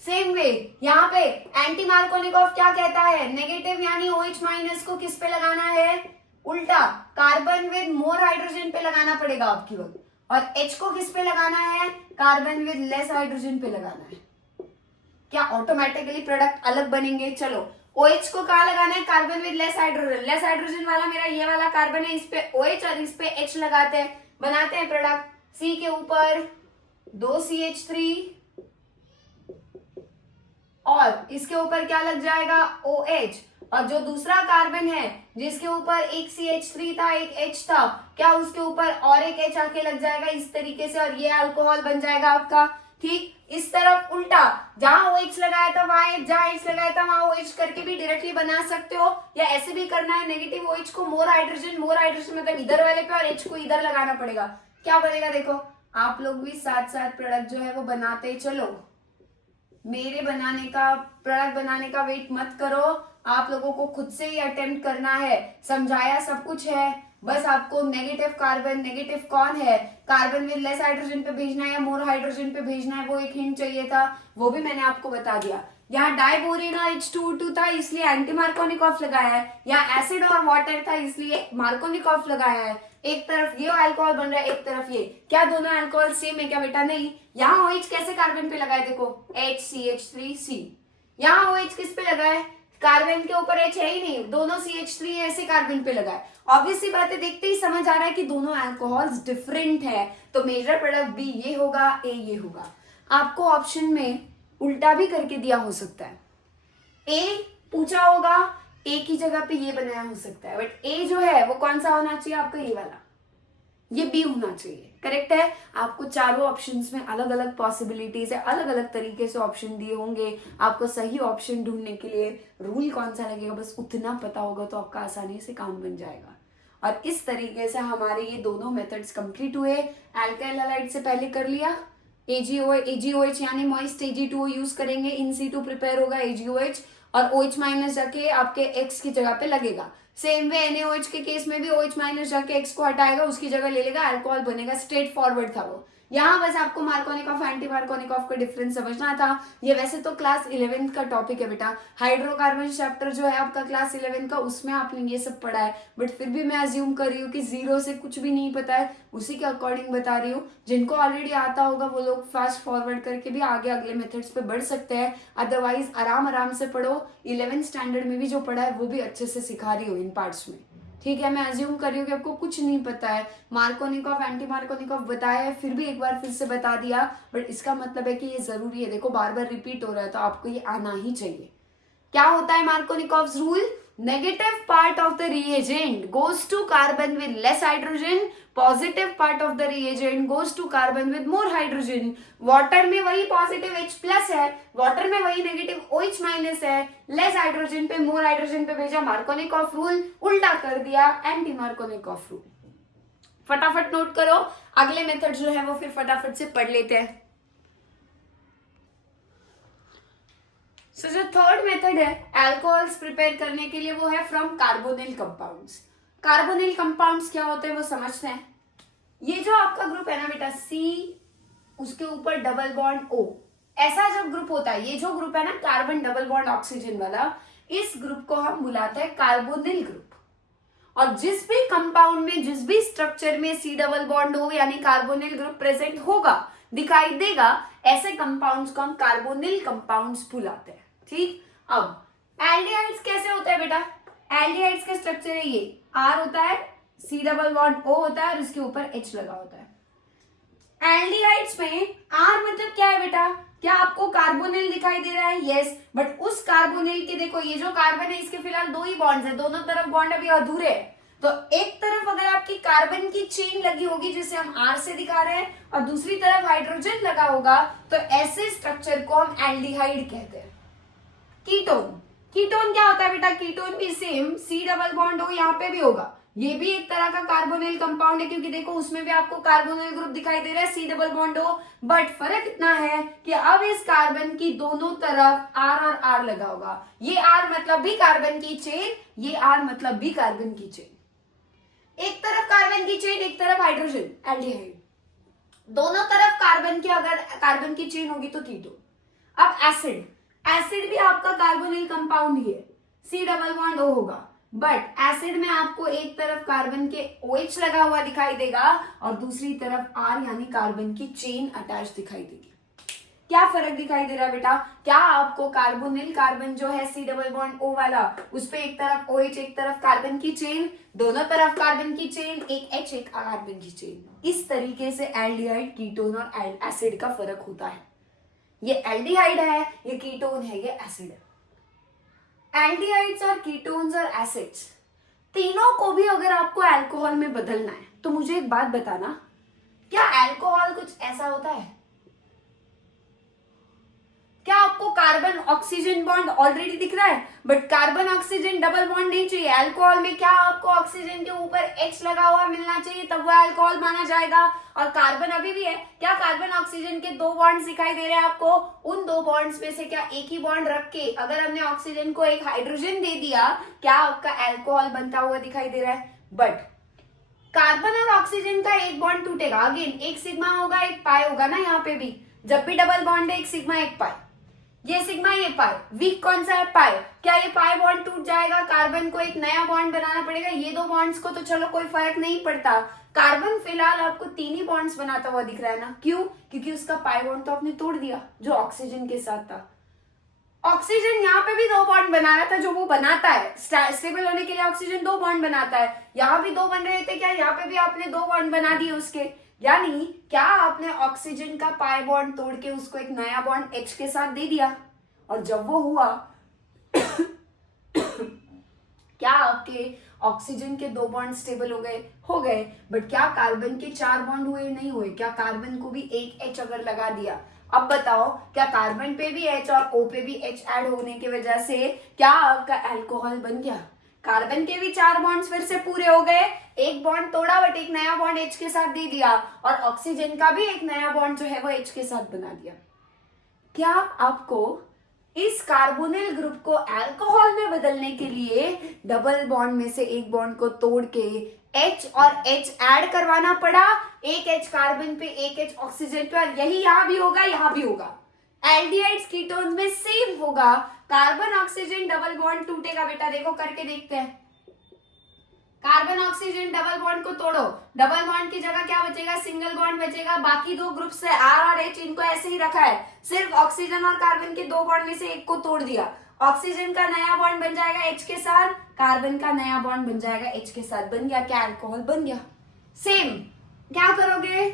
सेम वे यहाँ पे एंटी मार्कोनिकॉफ क्या कहता है? नेगेटिव यानी OH माइनस को किस पे लगाना है? उल्टा, कार्बन विद मोर हाइड्रोजन पे लगाना पड़ेगा आपकी वक्त, और H को किस पे लगाना है? कार्बन विद लेस हाइड्रोजन पे लगाना है। क्या ऑटोमेटिकली प्रोडक्ट अलग बनेंगे? चलो OH को कहाँ लगाना है? Carbon with less hydrogen. Less hydrogen वाला मेरा ये वाला कार्बन है, इस पे OH और इस पे H लगाते हैं, बनाते हैं प्रोडक्ट। C के ऊपर 2 CH3 और इसके ऊपर क्या लग जाएगा? OH। और जो दूसरा कार्बन है जिसके ऊपर एक CH3 था, एक H था, क्या उसके ऊपर और एक H आके लग जाएगा इस तरीके से, और ये अल्कोहल बन जाएगा आपका। ठीक इस तरफ उल्टा, जहां OH लगाया था वहां H, जहां H लगाया था वहां OH करके भी डायरेक्टली बना सकते हो, या ऐसे भी करना है नेगेटिव OH को मोर हाइड्रोजन मतलब इधर वाले पे और H को इधर लगाना पड़ेगा। क्या बनेगा देखो, आप लोग भी साथ साथ प्रोडक्ट जो है वो बनाते चलो। मेरे प्रोडक्ट बनाने का वेट मत करो, आप लोगों को खुद से ही अटेम्प्ट करना है। समझाया सब कुछ है, बस आपको नेगेटिव कार्बन, नेगेटिव कौन है, कार्बन विद लेस हाइड्रोजन पे भेजना है या मोर हाइड्रोजन पे भेजना है, वो एक हिंट चाहिए था, वो भी मैंने आपको बता दिया। यहाँ डाइबोरेन और H2O2 था इसलिए एंटी मार्कोनिकॉफ लगाया है, यहाँ एसिड और वाटर था इसलिए मार्कोनिकॉफ लगाया है। एक तरफ ये अल्कोहल बन रहा है, एक तरफ ये, क्या दोनों अल्कोहल सेम है क्या बेटा? नहीं। यहाँ OH कैसे कार्बन पे लगाए देखो, HCH3C। यहाँ OH किस पे लगा है? कार्बन के ऊपर H है ही नहीं, दोनों CH3 ऐसे कार्बन पे लगा है। ऑब्वियसली बातें देखते ही समझ आ रहा है कि दोनों अल्कोहल्स डिफरेंट है, तो मेजर प्रोडक्ट भी ये होगा, A ये होगा। आपको ऑप्शन में उल्टा भी करके दिया हो सकता है, A पूछा होगा, A की जगह पे ये बनाया हो सकता है, बट A जो है वो कौन सा होना चाहिए आपका? ये वाला, ये B होना चाहिए। करेक्ट है। आपको चारों ऑप्शंस में अलग अलग पॉसिबिलिटीज है, अलग अलग तरीके से ऑप्शन दिए होंगे। आपको सही ऑप्शन ढूंढने के लिए रूल कौन सा लगेगा बस उतना पता होगा तो आपका आसानी से काम बन जाएगा। और इस तरीके से हमारे ये दोनों मेथड्स कंप्लीट हुए। अल्काइल हैलाइड से पहले कर लिया, AgOH यानी मॉइस्ट Ag2O यूज करेंगे, इन situ प्रिपेयर होगा AgOH और OH माइनस जाके आपके X की जगह पे लगेगा। सेम वे NaOH के केस में भी OH माइनस जाके X को हटाएगा, उसकी जगह ले लेगा, अल्कोहल बनेगा। स्ट्रेट फॉरवर्ड था वो। यहाँ बस आपको मार्कोनिकॉफ एंटी मार्कोनिकॉफ का डिफरेंस समझना था। ये वैसे तो क्लास 11th का टॉपिक है बेटा, हाइड्रोकार्बन चैप्टर जो है आपका क्लास 11 का, उसमें आपने ये सब पढ़ा है, बट फिर भी मैं अज्यूम कर रही हूँ कि जीरो से कुछ भी नहीं पता है, उसी के अकॉर्डिंग बता रही हूँ। जिनको ऑलरेडी आता होगा वो लोग फास्ट फॉरवर्ड करके भी आगे अगले मेथड्स पे बढ़ सकते हैं, अदरवाइज आराम से पढ़ो। 11th स्टैंडर्ड में भी जो पढ़ा है वो भी अच्छे से सिखा रही हूँ इन पार्ट्स में। ठीक है, मैं अज्यूम कर रही हूँ कि आपको कुछ नहीं पता है। मार्कोनिकॉफ एंटी मार्कोनिकॉफ बताया है, फिर भी एक बार फिर से बता दिया, बट इसका मतलब है कि ये जरूरी है। देखो बार बार रिपीट हो रहा है तो आपको ये आना ही चाहिए। क्या होता है Markovnikov's rule? Negative part of the reagent goes to carbon with less hydrogen, positive part of the reagent goes to carbon with more hydrogen. Water में वही पॉजिटिव H प्लस है, वाटर में वही नेगेटिव OH माइनस है, less hydrogen पे more hydrogen पे भेजा, Markovnikov rule उल्टा कर दिया, एंटी मार्कोनिकॉफ रूल। फटाफट नोट करो, अगले मेथड जो है वो फिर फटाफट से पढ़ लेते हैं। सो जो थर्ड मेथड है अल्कोहल्स प्रिपेयर करने के लिए वो है from carbonyl compounds. Carbonyl compounds क्या होते हैं वो समझते हैं। ये जो आपका ग्रुप है ना बेटा C, उसके ऊपर डबल बॉन्ड O, ऐसा जब ग्रुप होता है, ये जो ग्रुप है ना कार्बन डबल बॉन्ड ऑक्सीजन वाला, इस ग्रुप को हम बुलाते हैं कार्बोनिल ग्रुप। और जिस भी कंपाउंड में, जिस भी स्ट्रक्चर में C डबल बॉन्ड हो यानी कार्बोनिल ग्रुप प्रेजेंट होगा, दिखाई देगा, ऐसे कंपाउंड्स को हम कार्बोनिल कंपाउंड्स बुलाते हैं। ठीक, अब एल्डिहाइड्स कैसे होता है बेटा? एल्डिहाइड्स का स्ट्रक्चर है ये, R होता है, C डबल बॉन्ड O होता है और इसके ऊपर H लगा होता है। एल्डिहाइड्स में R मतलब क्या है बेटा? क्या आपको कार्बोनिल दिखाई दे रहा है? यस, बट उस कार्बोनिल के देखो ये जो कार्बन है इसके फिलहाल 2 ही बॉन्ड्स है, दोनों तरफ बॉन्ड अभी अधूरे है। तो एक तरफ अगर आपकी कार्बन की चेन लगी होगी जिसे हम R से दिखा रहे हैं और दूसरी तरफ हाइड्रोजन लगा होगा, तो ऐसे स्ट्रक्चर को हम एल्डिहाइड कहते हैं। कीटोन, कीटोन क्या होता है बेटा? कीटोन भी same C double bond O यहाँ पे भी होगा, ये भी एक तरह का कार्बोनिल कंपाउंड है, क्योंकि देखो उसमें भी आपको कार्बोनिल ग्रुप दिखाई दे रहा है C double bond O, but फर्क इतना है कि अब इस कार्बन की दोनों तरफ R और R लगा होगा। ये R मतलब भी कार्बन की चेन, ये R मतलब भी कार्बन की चेन। एक तरफ कार्बन की चेन, एक तरफ हाइड्रोजन, एल्डिहाइड। दोनों तरफ कार्बन की अगर कार्बन की चेन होगी तो कीटोन। अब एसिड, एसिड भी आपका कार्बोनिल कंपाउंड ही है, C डबल बॉन्ड O होगा, बट एसिड में आपको एक तरफ कार्बन के OH लगा हुआ दिखाई देगा और दूसरी तरफ R यानी कार्बन की चेन अटैच दिखाई देगी। क्या फर्क दिखाई दे रहा है बेटा? क्या आपको कार्बोनिल कार्बन जो है सी डबल बॉन्ड ओ वाला, उस पे एक तरफ OH एक तरफ कार्बन की चेन, दोनों तरफ कार्बन की चेन, एक H एक कार्बन की चेन। इस तरीके से एल्डिहाइड, कीटोन और एसिड का फर्क होता है। ये एल्डिहाइड है, ये कीटोन है, ये एसिड है। एल्डिहाइड्स और कीटोन्स और एसिड्स तीनों को भी अगर आपको अल्कोहल में बदलना है तो मुझे एक बात बताना, क्या अल्कोहल कुछ ऐसा होता है? क्या आपको कार्बन ऑक्सीजन बॉन्ड ऑलरेडी दिख रहा है, but carbon oxygen double bond नहीं चाहिए? अल्कोहल में क्या आपको ऑक्सीजन के ऊपर H लगा हुआ मिलना चाहिए, तब वह अल्कोहल माना जाएगा। और कार्बन अभी भी है, क्या कार्बन ऑक्सीजन के 2 बॉन्ड्स दिखाई दे रहे हैं आपको? उन 2 बॉन्ड्स में से क्या एक ही बॉन्ड रख के अगर हमने ऑक्सीजन को एक हाइड्रोजन दे दिया, क्या आपका अल्कोहल बनता हुआ दिखाई दे रहा है? बट कार्बन और ऑक्सीजन का एक बॉन्ड टूटेगा, अगेन एक सिग्मा होगा एक पाई होगा ना। यहाँ पे भी जब भी डबल बॉन्ड है, एक सिग्मा एक पाई, ये सिग्मा ये पाई, वीक कौन सा है? पाई। क्या ये पाई बॉन्ड टूट जाएगा? कार्बन को एक नया बॉन्ड बनाना पड़ेगा। ये 2 बॉन्ड्स को तो चलो कोई फर्क नहीं पड़ता, कार्बन फिलहाल आपको 3 ही बॉन्ड्स बनाता हुआ दिख रहा है ना। क्यों? क्योंकि उसका पाई बॉन्ड तो आपने तोड़ दिया जो ऑक्सीजन के साथ था। ऑक्सीजन यहाँ पे भी 2 बॉन्ड बना रहा था, जो वो बनाता है स्टेबल होने के लिए। ऑक्सीजन 2 बॉन्ड बनाता है, यहाँ भी 2 बन रहे थे, क्या यहाँ पे भी आपने 2 बॉन्ड बना दिए उसके? यानी क्या आपने ऑक्सीजन का पाई बॉन्ड तोड़ के उसको एक नया बॉन्ड H के साथ दे दिया, और जब वो हुआ क्या आपके ऑक्सीजन के 2 बॉन्ड स्टेबल हो गए, बट क्या कार्बन के 4 बॉन्ड हुए? नहीं हुए। क्या कार्बन को भी एक H अगर लगा दिया, अब बताओ क्या कार्बन पे भी H और O पे भी H ऐड होने की वजह से क्या आपका अल्कोहल बन गया? कार्बन के भी 4 बॉन्ड्स फिर से पूरे हो गए, एक बॉन्ड तोड़ा बट एक नया बॉन्ड H के साथ दे दिया, और ऑक्सीजन का भी एक नया बॉन्ड जो है वो H के साथ बना दिया। क्या आपको इस कार्बोनिल ग्रुप को अल्कोहल में बदलने के लिए डबल बॉन्ड में से एक बॉन्ड को तोड़ के H और H ऐड करवाना पड़ा? एक H कार्बन पे एक H ऑक्सीजन पे, और यही यहां भी होगा, यहां भी होगा। एल्डिहाइड्स कीटोन्स में सेम होगा, कार्बन ऑक्सीजन डबल बॉन्ड टूटेगा बेटा, देखो करके देखते हैं। कार्बन ऑक्सीजन डबल बॉन्ड को तोड़ो, डबल बॉन्ड की जगह क्या बचेगा? सिंगल बॉन्ड बचेगा। बाकी 2 ग्रुप से R और H इनको ऐसे ही रखा है, सिर्फ ऑक्सीजन और कार्बन के 2 बॉन्ड में से एक को तोड़ दिया। ऑक्सीजन का नया बॉन्ड बन जाएगा H के साथ, कार्बन का नया बॉन्ड बन जाएगा H के साथ। बन गया क्या? अल्कोहल बन गया। सेम क्या करोगे?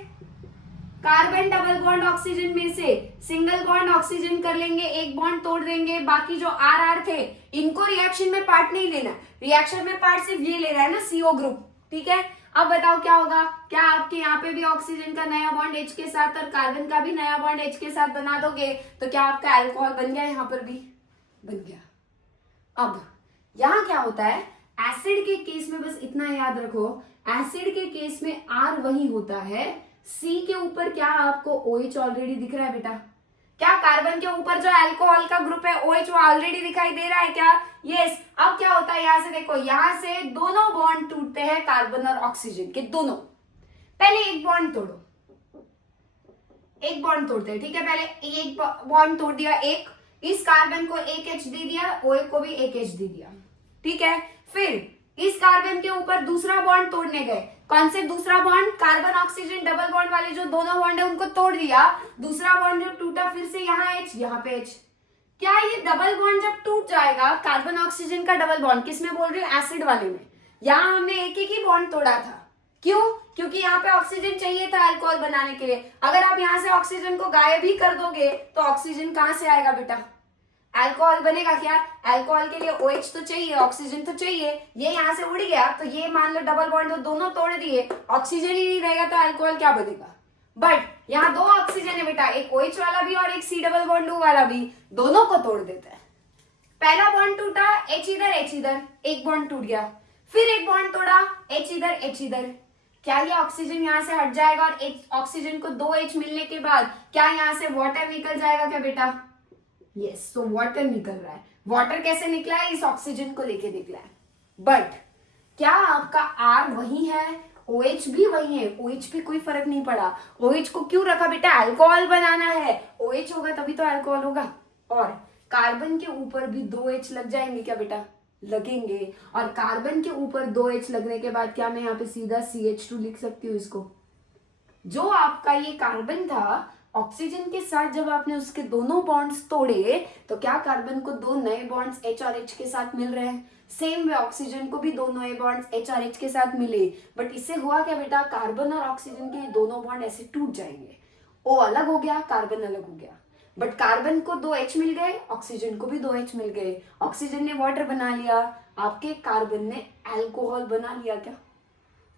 कार्बन डबल बॉन्ड ऑक्सीजन में से सिंगल बॉन्ड ऑक्सीजन कर लेंगे, एक बॉन्ड तोड़ देंगे, बाकी जो R थे इनको रिएक्शन में पार्ट नहीं लेना, रिएक्शन में पार्ट सिर्फ ये ले रहा है ना, CO ग्रुप, ठीक है। अब बताओ क्या होगा? क्या आपके यहाँ पे भी ऑक्सीजन का नया बॉन्ड H के साथ और कार्बन का भी नया बॉन्ड H के साथ बना दोगे, तो क्या आपका अल्कोहल बन गया? यहाँ पर भी बन गया। अब यहाँ क्या होता है, एसिड के केस में बस इतना याद रखो, एसिड के केस में R वही होता है, C के ऊपर क्या आपको OH ऑलरेडी दिख रहा है बेटा? क्या कार्बन के ऊपर जो अल्कोहल का ग्रुप है OH वो ऑलरेडी दिखाई दे रहा है क्या? यस। अब क्या होता है, यहां से देखो, यहां से दोनों बॉन्ड टूटते हैं, कार्बन और ऑक्सीजन के दोनों। पहले एक बॉन्ड तोड़ो, एक बॉन्ड तोड़ते हैं, ठीक है। पहले एक बॉन्ड तोड़ दिया, एक इस कार्बन को एक H दे दिया, OH को भी एक H दे दिया, ठीक है। फिर इस कार्बन के ऊपर दूसरा बॉन्ड तोड़ने गए, कौन से दूसरा bond? Carbon oxygen double bond वाले जो दोनों बॉन्ड है उनको तोड़ दिया, दूसरा बॉन्ड जो टूटा फिर से यहाँ H, यहाँ पे H। क्या ये डबल बॉन्ड जब टूट जाएगा, कार्बन ऑक्सीजन का डबल बॉन्ड, किसमें बोल रही हूँ? एसिड वाले में। यहाँ हमने एक ही बॉन्ड तोड़ा था, क्यों? क्योंकि यहाँ पे ऑक्सीजन चाहिए था अल्कोहल बनाने के लिए। अगर आप यहाँ से ऑक्सीजन को गायब ही कर दोगे तो ऑक्सीजन कहाँ से आएगा बेटा? अल्कोहल बनेगा क्या? अल्कोहल के लिए OH तो चाहिए, ऑक्सीजन तो चाहिए। ये यहाँ से उड़ गया तो ये मान लो डबल बॉन्ड दोनों तोड़ दिए, ऑक्सीजन ही नहीं रहेगा तो अल्कोहल क्या बनेगा? बट यहाँ 2 ऑक्सीजन है बेटा, एक OH वाला भी और एक C डबल बॉन्ड O वाला भी, दोनों को तोड़ देते हैं। पहला बॉन्ड टूटा, H इधर, एक बॉन्ड टूट गया, फिर एक बॉन्ड तोड़ा, H इधर। क्या ये ऑक्सीजन यहाँ से हट जाएगा और ऑक्सीजन को 2 H मिलने के बाद क्या यहाँ से वाटर निकल जाएगा क्या बेटा? यस, तो वाटर निकल रहा है। वाटर कैसे निकला है? इस ऑक्सीजन को लेके निकला है। बट क्या आपका R वही है, OH भी वही है? OH पे कोई फर्क नहीं पड़ा। OH को क्यों रखा बेटा? अल्कोहल बनाना है, OH होगा तभी तो अल्कोहल होगा। और कार्बन के ऊपर भी 2 H लग जाएंगे क्या बेटा? लगेंगे। और कार्बन के ऊपर 2 H लगने के बाद क्या मैं यहाँ पे सीधा CH2 लिख सकती हूँ इसको? जो आपका ये कार्बन था, ऑक्सीजन के साथ जब आपने उसके दोनों बॉन्ड्स तोड़े तो क्या कार्बन को दो नए बॉन्ड्स H और H के साथ मिल रहे हैं। सेम वे ऑक्सीजन को भी दो नए बॉन्ड्स H और H के साथ मिले, बट इससे हुआ क्या बेटा, कार्बन और ऑक्सीजन के दोनों बॉन्ड ऐसे टूट जाएंगे। O अलग हो गया, कार्बन अलग हो गया, बट कार्बन को दो H मिल गए, ऑक्सीजन को भी दो H मिल गए। ऑक्सीजन ने वाटर बना लिया, आपके कार्बन ने अल्कोहल बना लिया। क्या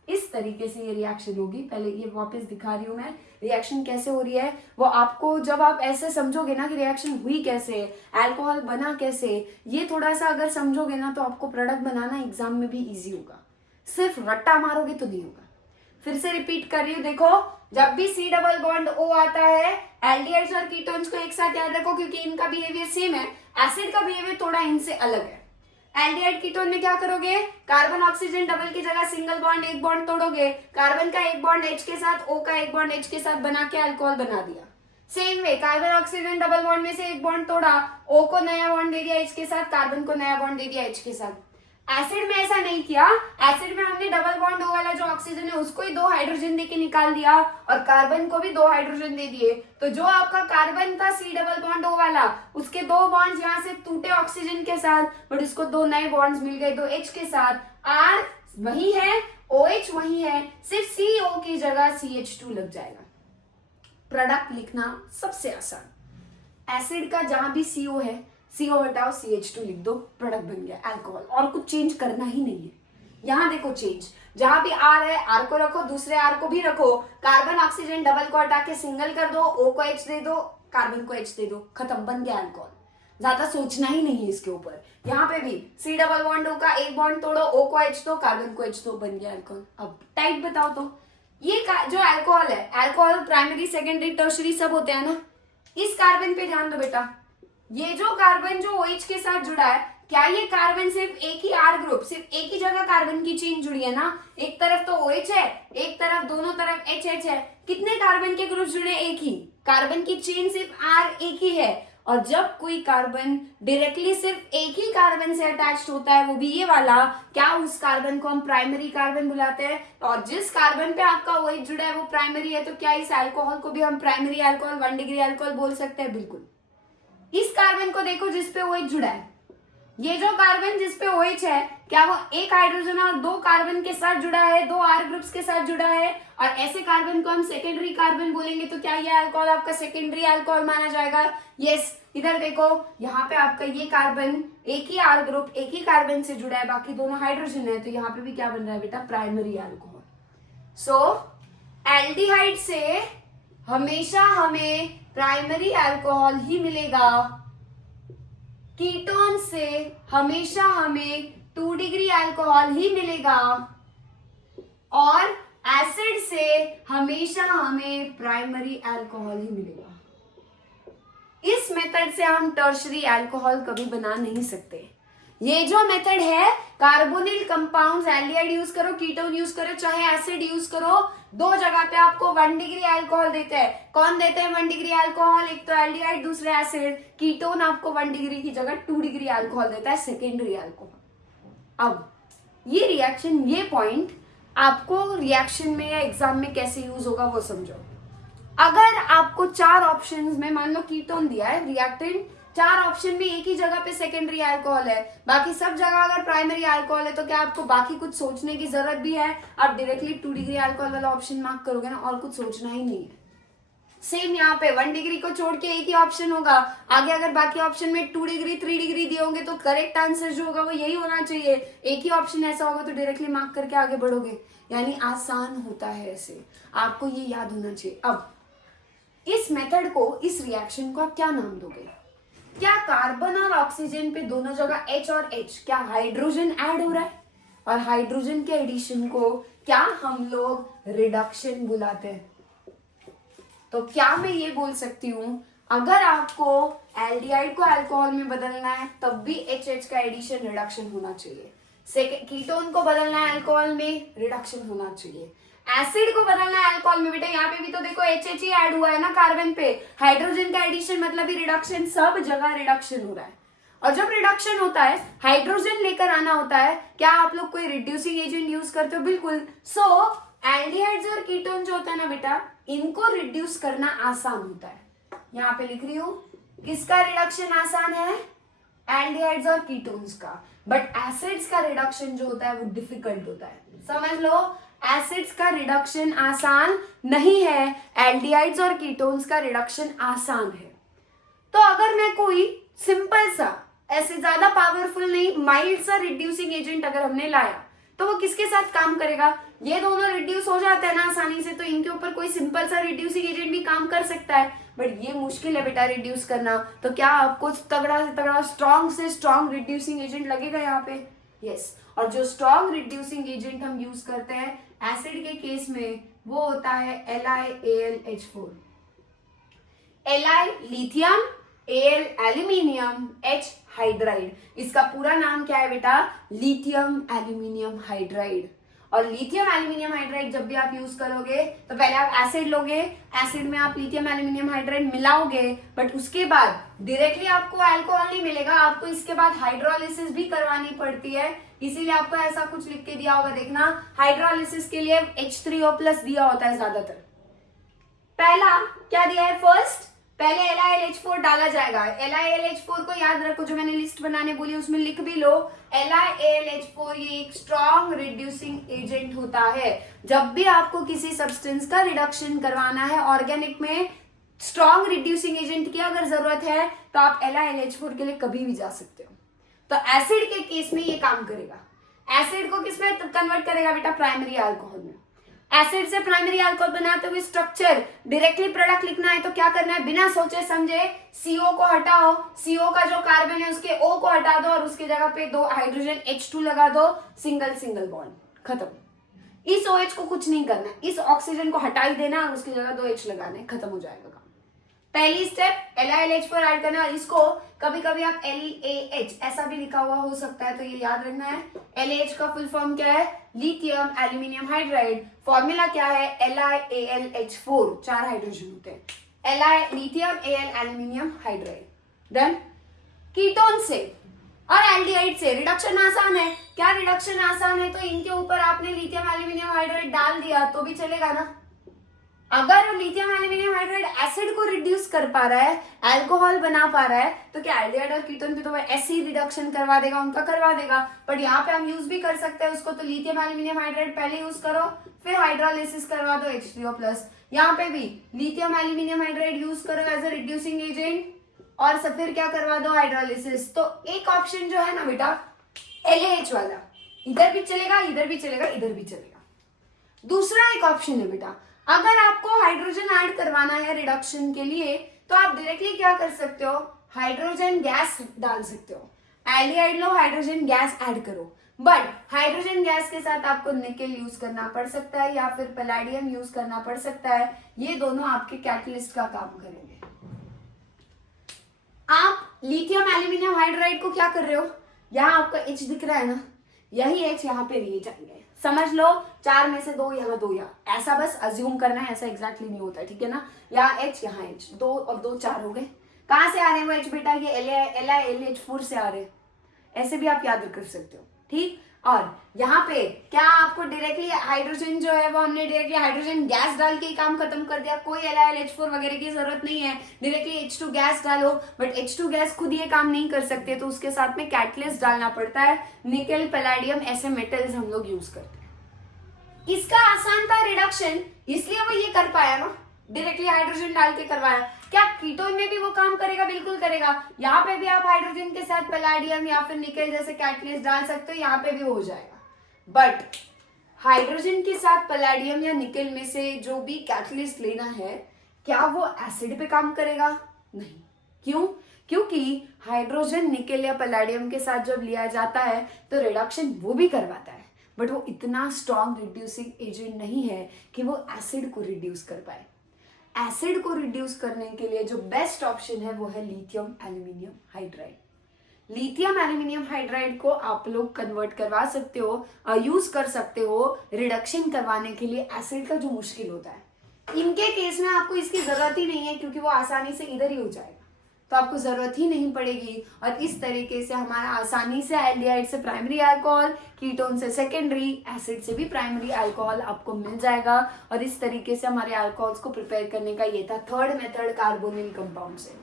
इस तरीके से ये रिएक्शन होगी। पहले ये वापस दिखा रही हूं मैं, रिएक्शन कैसे हो रही है वो आपको, जब आप ऐसे समझोगे ना कि रिएक्शन हुई कैसे, अल्कोहल बना कैसे, ये थोड़ा सा अगर समझोगे ना तो आपको प्रोडक्ट बनाना एग्जाम में भी इजी होगा। सिर्फ रट्टा मारोगे तो नहीं होगा। फिर से रिपीट कर रही हूँ, देखो जब भी C डबल बॉन्ड O आता है, एल्डिहाइड्स और कीटोन्स को एक साथ याद रखो क्योंकि इनका बिहेवियर सेम है। एसिड का बिहेवियर थोड़ा इनसे अलग है। एल्डिहाइड कीटोन में क्या करोगे, कार्बन ऑक्सीजन डबल की जगह सिंगल बॉन्ड एक बॉन्ड तोड़ोगे, कार्बन का एक बॉन्ड H के साथ O का एक बॉन्ड H के साथ बना के अल्कोहल बना दिया। Same way carbon oxygen double bond में से एक बॉन्ड तोड़ा, O को नया बॉन्ड दे दिया H के साथ, कार्बन को नया बॉन्ड दे दिया H के साथ। एसिड में ऐसा नहीं किया, एसिड में हमने डबल बॉन्ड O वाला जो ऑक्सीजन है उसको ही दो हाइड्रोजन देके निकाल दिया और कार्बन को भी दो हाइड्रोजन दे दिए। तो जो आपका कार्बन था C डबल बॉन्ड O वाला, उसके दो बॉन्ड्स यहाँ से टूटे ऑक्सीजन के साथ, बट इसको दो नए बॉन्ड्स मिल गए दो H के साथ। R वही है, OH वही है, सिर्फ CO की जगह CH2 लग जाएगा। प्रोडक्ट लिखना सबसे आसान, एसिड का जहां भी CO है, CO हटाओ CH2 लिख दो, प्रोडक्ट बन गया अल्कोहल। और कुछ चेंज करना ही नहीं है। यहाँ देखो चेंज, जहां भी R है R को रखो, दूसरे R को भी रखो, कार्बन ऑक्सीजन डबल को हटा के सिंगल कर दो, O को H दे दो, कार्बन को H दे दो, खत्म, बन गया अल्कोहल। ज्यादा सोचना ही नहीं है इसके ऊपर। यहाँ पे भी C डबल बॉन्ड O का एक बॉन्ड तोड़ो, O को H दो, कार्बन को H दो, बन गया अल्कोहल। अब टाइप बताओ तो, ये जो अल्कोहल है, अल्कोहल प्राइमरी सेकेंडरी टर्शरी सब होते हैं ना। इस कार्बन पे ध्यान दो बेटा, ये जो कार्बन जो OH के साथ जुड़ा है, क्या ये कार्बन सिर्फ एक ही R ग्रुप, सिर्फ एक ही जगह कार्बन की चेन जुड़ी है ना। एक तरफ तो OH है, एक तरफ दोनों तरफ HH है। कितने कार्बन के ग्रुप जुड़े, एक ही। कार्बन की चेन सिर्फ R एक ही है। और जब कोई कार्बन डायरेक्टली सिर्फ एक ही कार्बन से अटैच्ड होता है, वो भी ये वाला, क्या उस कार्बन को हम प्राइमरी कार्बन बुलाते हैं। और जिस कार्बन पे आपका OH जुड़ा है वो प्राइमरी है, तो क्या इस अल्कोहल को भी हम प्राइमरी अल्कोहल 1 डिग्री अल्कोहल बोल सकते हैं। बिल्कुल। इस कार्बन को देखो जिसपे OH जुड़ा है, ये जो कार्बन जिसपे OH है, क्या वो एक हाइड्रोजन और दो कार्बन के साथ जुड़ा है, दो R ग्रुप्स के साथ जुड़ा है, और ऐसे कार्बन को हम सेकेंडरी कार्बन बोलेंगे, तो क्या ये अल्कोहल आपका सेकेंडरी अल्कोहल माना जाएगा। यस, इधर देखो, यहाँ पे आपका ये कार्बन एक ही R ग्रुप एक ही कार्बन से जुड़ा है, बाकी दोनों हाइड्रोजन है, तो यहाँ पे भी क्या बन रहा है बेटा, प्राइमरी अल्कोहल। सो एल्डिहाइड से हमेशा हमें प्राइमरी अल्कोहल ही मिलेगा, कीटोन से हमेशा हमें 2 डिग्री अल्कोहल ही मिलेगा, और एसिड से हमेशा हमें प्राइमरी अल्कोहल ही मिलेगा। इस मेथड से हम टर्शरी अल्कोहल कभी बना नहीं सकते। ये जो मेथड है, कार्बोनिल कंपाउंड्स, एल्डिहाइड यूज करो, कीटोन यूज करो, चाहे एसिड यूज करो, दो जगह पे आपको 1 डिग्री अल्कोहल देते हैं। कौन देते हैं 1 डिग्री अल्कोहल, एक तो एल्डिहाइड, दूसरे एसिड। कीटोन आपको 1 डिग्री की जगह 2 डिग्री अल्कोहल देता है, सेकेंडरी अल्कोहल। अब ये रिएक्शन, ये पॉइंट आपको रिएक्शन में या एग्जाम में कैसे यूज होगा वो समझो। अगर आपको 4 ऑप्शंस में, मान लो कीटोन दिया है, रिएक्टेंट 4 ऑप्शन में एक ही जगह पे सेकेंडरी अल्कोहल है, बाकी सब जगह अगर प्राइमरी अल्कोहल है, तो क्या आपको बाकी कुछ सोचने की जरूरत भी है। आप डायरेक्टली 2 डिग्री अल्कोहल वाला ऑप्शन मार्क करोगे ना, और कुछ सोचना ही नहीं है। सेम यहाँ पे 1 डिग्री को छोड़ के एक ही ऑप्शन होगा, आगे अगर बाकी ऑप्शन में 2 डिग्री 3 डिग्री दिए होंगे तो करेक्ट आंसर जो होगा वो यही होना चाहिए। एक ही ऑप्शन ऐसा होगा तो डायरेक्टली मार्क करके आगे बढ़ोगे, यानी आसान होता है ऐसे, आपको ये याद होना चाहिए। अब इस मेथड को, इस रिएक्शन को आप क्या नाम दोगे। क्या कार्बन और ऑक्सीजन पे दोनों जगह H और H, क्या हाइड्रोजन ऐड हो रहा है, और हाइड्रोजन के एडिशन को क्या हम लोग रिडक्शन बुलाते हैं। तो क्या मैं ये बोल सकती हूं, अगर आपको एल्डिहाइड को अल्कोहल में बदलना है तब भी HH का एडिशन रिडक्शन होना चाहिए। कीटोन को बदलना है अल्कोहल में, रिडक्शन होना चाहिए। एसिड को बदलना है अल्कोहल में, बेटा यहाँ पे भी तो देखो HH ही ऐड हुआ है ना कार्बन पे, हाइड्रोजन का एडिशन मतलब ही रिडक्शन, सब जगह रिडक्शन हो रहा है। और जब रिडक्शन होता है, हाइड्रोजन लेकर आना होता है, क्या आप लोग कोई रिड्यूसिंग एजेंट यूज करते हो। बिल्कुल। सो एल्डिहाइड्स और कीटोन जो होता है ना बेटा, इनको रिड्यूस करना आसान होता है। यहाँ पे लिख रही हूं, किसका रिडक्शन आसान है? एल्डिहाइड्स और कीटोन्स का। बट एसिड्स का रिडक्शन जो होता है वो डिफिकल्ट होता है। समझ लो, एसिड्स का रिडक्शन आसान नहीं है, एल्डिहाइड्स और कीटोन्स का रिडक्शन आसान है। तो अगर मैं कोई सिंपल सा, ऐसे ज्यादा पावरफुल नहीं, माइल्ड सा रिड्यूसिंग एजेंट अगर हमने लाया तो वो किसके साथ काम करेगा? ये दोनों रिड्यूस हो जाते हैं ना आसानी से, तो इनके ऊपर कोई सिंपल सा रिड्यूसिंग एजेंट भी काम कर सकता है। बट ये मुश्किल है बेटा रिड्यूस करना। तो क्या आपको तगड़ा से तगड़ा, स्ट्रॉन्ग से स्ट्रॉन्ग रिड्यूसिंग एजेंट लगेगा यहाँ पे? यस। और जो स्ट्रॉन्ग रिड्यूसिंग एजेंट हम यूज करते हैं एसिड के केस में वो होता है LiAlH4। Li lithium, Al aluminium, H hydride. इसका पूरा नाम क्या है बेटा? Lithium aluminium hydride. और लिथियम एल्यूमिनियम हाइड्राइड जब भी आप यूज करोगे तो पहले आप एसिड लोगे, एसिड में आप लिथियम एल्यूमिनियम हाइड्राइड मिलाओगे, बट उसके बाद डायरेक्टली आपको अल्कोहल नहीं मिलेगा, आपको इसके बाद हाइड्रोलिसिस भी करवानी पड़ती है। इसीलिए आपको ऐसा कुछ लिख के दिया होगा, देखना, हाइड्रोलिसिस के लिए H3O+ दिया होता है ज्यादातर। पहला क्या दिया है? फर्स्ट पहले LiAlH4 डाला जाएगा। LiAlH4 को याद रखो, जो मैंने लिस्ट बनाने बोली उसमें लिख भी लो। LiAlH4 ये एक स्ट्रॉन्ग रिड्यूसिंग एजेंट होता है। जब भी आपको किसी सब्सटेंस का रिडक्शन करवाना है ऑर्गेनिक में, स्ट्रॉन्ग रिड्यूसिंग एजेंट की अगर जरूरत है तो आप LiAlH4 के लिए कभी भी जा सकते हो। तो एसिड के केस में ये काम करेगा। एसिड को किसमें कन्वर्ट करेगा बेटा? प्राइमरी अल्कोहल में। एसिड से प्राइमरी अल्कोहल बनाते हुए स्ट्रक्चर डायरेक्टली प्रोडक्ट लिखना है तो क्या करना है? बिना सोचे समझे CO को हटाओ, CO का जो कार्बन है उसके O को हटा दो और उसकी जगह पे 2 हाइड्रोजन H2 लगा दो, सिंगल सिंगल बॉन्ड, खत्म। इस OH को कुछ नहीं करना है, इस ऑक्सीजन को हटा ही देना और उसकी जगह 2 H लगाने, खत्म हो जाएगा काम। पहली स्टेप LiAlH4 ऐड करना है। इसको कभी कभी आप LAH ऐसा भी लिखा हुआ हो सकता है, तो ये याद रखना है। LAH का फुल फॉर्म क्या है? Lithium aluminium hydride. फॉर्मूला क्या है? LiAlH4, 4 हाइड्रोजन होते हैं। Lithium Al aluminium hydride. Then ketone से और एल्डिहाइड से रिडक्शन आसान है। क्या रिडक्शन आसान है? तो इनके ऊपर आपने लिथियम एल्यूमिनियम हाइड्राइड डाल दिया तो भी चलेगा ना। अगर लिथियम एल्यूमिनियम हाइड्राइड एसिड को रिड्यूस कर पा रहा है, अल्कोहल बना पा रहा है, तो क्या एल्डिहाइड और कीटोन भी तो ऐसे ही रिडक्शन करवा देगा, उनका करवा देगा। बट यहाँ पे हम यूज भी कर सकते हैं उसको, तो लिथियम एल्यूमिनियम हाइड्राइड पहले यूज करो, फिर हाइड्रोलिसिस करवा दो H3O+। यहाँ पे भी लिथियम एल्यूमिनियम हाइड्राइड यूज करो एज ए रिड्यूसिंग एजेंट और फिर क्या करवा दो? हाइड्रोलिसिस। तो एक ऑप्शन जो है ना बेटा LAH वाला, इधर भी चलेगा, इधर भी चलेगा, इधर भी चलेगा। दूसरा एक ऑप्शन है बेटा, अगर आपको हाइड्रोजन ऐड करवाना है रिडक्शन के लिए तो आप डायरेक्टली क्या कर सकते हो? हाइड्रोजन गैस डाल सकते हो। एल्डिहाइड लो, हाइड्रोजन गैस ऐड करो, बट हाइड्रोजन गैस के साथ आपको निकेल यूज करना पड़ सकता है या फिर पैलेडियम यूज करना पड़ सकता है। ये दोनों आपके कैटलिस्ट का काम करेंगे। आप लिथियम एल्यूमिनियम हाइड्राइड को क्या कर रहे हो? यहाँ आपका H दिख रहा है ना, यही H यहाँ पे लिए जाएंगे। समझ लो, 4 में से 2 यहाँ 2 यहाँ, ऐसा बस अज्यूम करना है, ऐसा एग्जैक्टली नहीं होता है, ठीक है ना। यहाँ H यहाँ H, 2 और 2 4 हो गए। कहाँ से आ रहे हैं वो H बेटा? ये LiAlH4 से आ रहे हैं। ऐसे भी आप याद कर सकते हो, ठीक। और यहाँ पे क्या आपको डायरेक्टली हाइड्रोजन जो है वो हमने डायरेक्टली हाइड्रोजन गैस डाल के ही काम खत्म कर दिया, कोई LiAlH4 वगैरह की जरूरत नहीं है। डायरेक्टली H2 गैस डालो, बट H2 गैस खुद ये काम नहीं कर सकते, तो उसके साथ में कैटलिस्ट डालना पड़ता है। निकेल, पैलेडियम ऐसे मेटल्स हम लोग यूज करते हैं। इसका आसान था रिडक्शन, इसलिए वो ये कर पाया ना, डायरेक्टली हाइड्रोजन डाल के करवाया। क्या कीटोन में भी वो काम करेगा? बिल्कुल करेगा। यहाँ पे भी आप हाइड्रोजन के साथ पैलेडियम या फिर निकेल जैसे कैटलिस्ट डाल सकते हो, यहाँ पे भी हो जाएगा। बट हाइड्रोजन के साथ पैलेडियम या निकेल में से जो भी कैटलिस्ट लेना है, क्या वो एसिड पे काम करेगा? नहीं। क्यों? क्योंकि हाइड्रोजन निकेल या पैलेडियम के साथ जब लिया जाता है तो रिडक्शन वो भी करवाता है, बट वो इतना स्ट्रॉन्ग रिड्यूसिंग एजेंट नहीं है कि वो एसिड को रिड्यूस कर पाए। एसिड को रिड्यूस करने के लिए जो बेस्ट ऑप्शन है वो है lithium aluminium hydride. Lithium aluminium hydride को आप लोग कन्वर्ट करवा सकते हो, यूज कर सकते हो रिडक्शन करवाने के लिए एसिड का जो मुश्किल होता है। इनके केस में आपको इसकी जरूरत ही नहीं है क्योंकि वो आसानी से इधर ही हो जाएगा। तो आपको जरूरत ही नहीं पड़ेगी। और इस तरीके से हमारा आसानी से एल्डिहाइड से प्राइमरी अल्कोहल, कीटोन से सेकेंडरी, एसिड से भी प्राइमरी अल्कोहल आपको मिल जाएगा। और इस तरीके से हमारे अल्कोहल्स को प्रिपेयर करने का ये था थर्ड मेथड कार्बोनिल कंपाउंड से।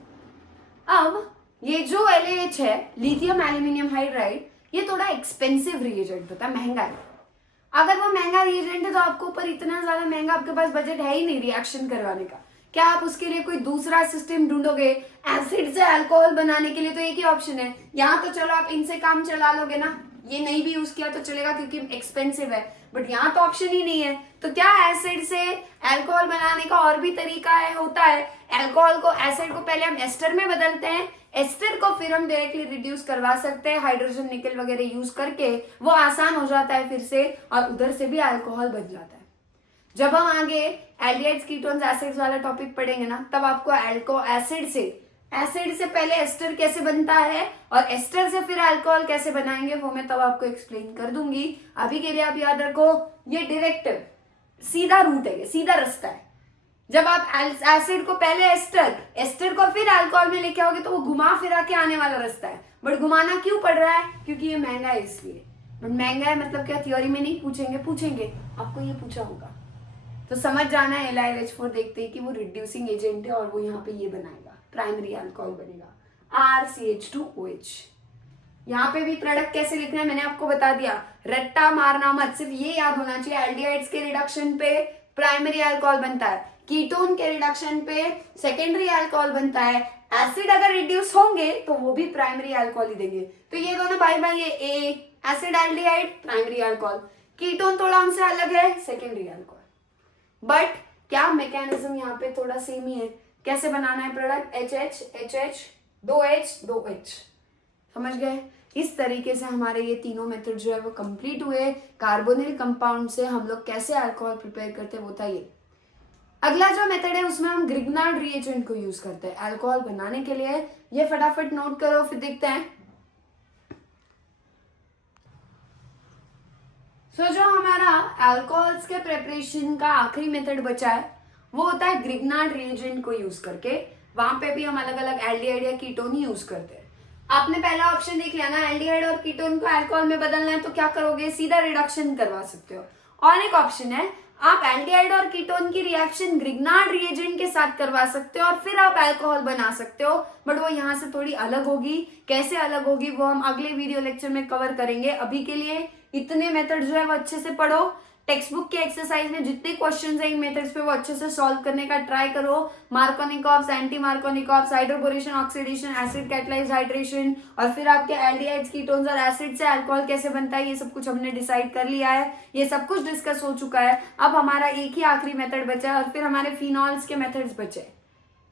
अब ये जो LaH है, लिथियम एल्यूमिनियम हाइड्राइड, ये थोड़ा एक्सपेंसिव रिएजेंट होता है, महंगा है। अगर वो महंगा रिएजेंट है तो आपको ऊपर इतना ज्यादा महंगा आपके पास बजट है ही नहीं रिएक्शन करवाने का। क्या आप उसके लिए कोई दूसरा सिस्टम ढूंढोगे? एसिड से अल्कोहल बनाने के लिए तो एक ही ऑप्शन है। यहाँ तो चलो आप इनसे काम चला लोगे ना, ये नहीं भी यूज किया तो चलेगा क्योंकि एक्सपेंसिव है, बट यहाँ तो ऑप्शन ही नहीं है। तो क्या एसिड से अल्कोहल बनाने का और भी तरीका होता है। अल्कोहल को, एसिड को पहले हम एस्टर में बदलते हैं, एस्टर को फिर हम डायरेक्टली रिड्यूस करवा सकते हैं हाइड्रोजन निकल वगैरह यूज करके, वो आसान हो जाता है फिर से, और उधर से भी अल्कोहल बन जाता है। जब हम आगे एल्डिहाइड्स, कीटोन्स, एसिड्स वाला टॉपिक पढ़ेंगे ना, तब आपको एसिड से पहले एस्टर कैसे बनता है और एस्टर से फिर अल्कोहल कैसे बनाएंगे वो मैं तब आपको एक्सप्लेन कर दूंगी। अभी के लिए आप याद रखो, ये डायरेक्ट सीधा रूट है, ये सीधा रास्ता है। जब आप एसिड को पहले एस्टर को फिर अल्कोहल में लेके आओगे तो वो घुमा फिरा के आने वाला रास्ता है। बट घुमाना क्यों पड़ रहा है? क्योंकि ये महंगा है इसलिए। बट महंगा है मतलब क्या थ्योरी में नहीं पूछेंगे आपको ये पूछा होगा, तो समझ जाना है LiOH4 देखते ही कि वो रिड्यूसिंग एजेंट है और वो यहाँ पे ये बनाएगा, प्राइमरी अल्कोहल बनेगा RCH2OH। यहाँ पे भी प्रोडक्ट कैसे लिखना है मैंने आपको बता दिया, रट्टा मारना मत, सिर्फ ये याद होना चाहिए। एल्डिहाइड्स के रिडक्शन पे प्राइमरी अल्कोहल बनता है, कीटोन के रिडक्शन पे सेकेंडरी अल्कोहल बनता है, एसिड अगर रिड्यूस होंगे तो वो भी प्राइमरी अल्कोहल ही देंगे। तो ये दोनों भाई ये acid aldehyde primary alcohol, ketone थोड़ा हमसे अलग है सेकेंडरी अल्कोहल। बट क्या मैकेनिज्म यहाँ पे थोड़ा सेम ही है। कैसे बनाना है प्रोडक्ट? HH 2H समझ गए? इस तरीके से हमारे ये तीनों मेथड जो है वो कंप्लीट हुए। कार्बोनिल कंपाउंड से हम लोग कैसे अल्कोहल प्रिपेयर करते हैं वो था ये। अगला जो मेथड है उसमें हम ग्रिग्नार्ड रिएजेंट को यूज करते हैं अल्कोहल बनाने के लिए। ये फटाफट नोट करो फिर देखते हैं। जो हमारा अल्कोहल्स के प्रिपरेशन का आखिरी मेथड बचा है वो होता है ग्रिग्नार्ड रिएजेंट को यूज करके। वहां पे भी हम अलग अलग एल्डिहाइड या कीटोन ही यूज करते हैं। आपने पहला ऑप्शन देख लिया ना, एल्डिहाइड और कीटोन को अल्कोहल में बदलना है तो क्या करोगे? सीधा रिडक्शन करवा सकते हो। और एक ऑप्शन है, आप एल्डिहाइड और कीटोन की रिएक्शन ग्रिग्नार्ड रिएजेंट के साथ करवा सकते हो और फिर आप अल्कोहल बना सकते हो, बट वो यहाँ से थोड़ी अलग होगी। कैसे अलग होगी वो हम अगले वीडियो लेक्चर में कवर करेंगे। अभी के लिए इतने मेथड जो है वो अच्छे से पढ़ो। टेक्स्ट बुक के एक्सरसाइज में जितने क्वेश्चंस है इन मेथड्स पे वो अच्छे से सॉल्व करने का ट्राई करो। मार्कोनिकॉप्स, anti मार्कोनिकॉप्स, hydroboration, oxidation, acid catalyse hydration, और फिर आपके एल्डिहाइड्स, कीटोन्स और एसिड से अल्कोहल कैसे बनता है, ये सब कुछ हमने डिसाइड कर लिया है। ये सब कुछ डिस्कस हो चुका है। अब हमारा एक ही आखिरी मेथड बचा है और फिर हमारे फिनॉल्स के मेथड्स बचे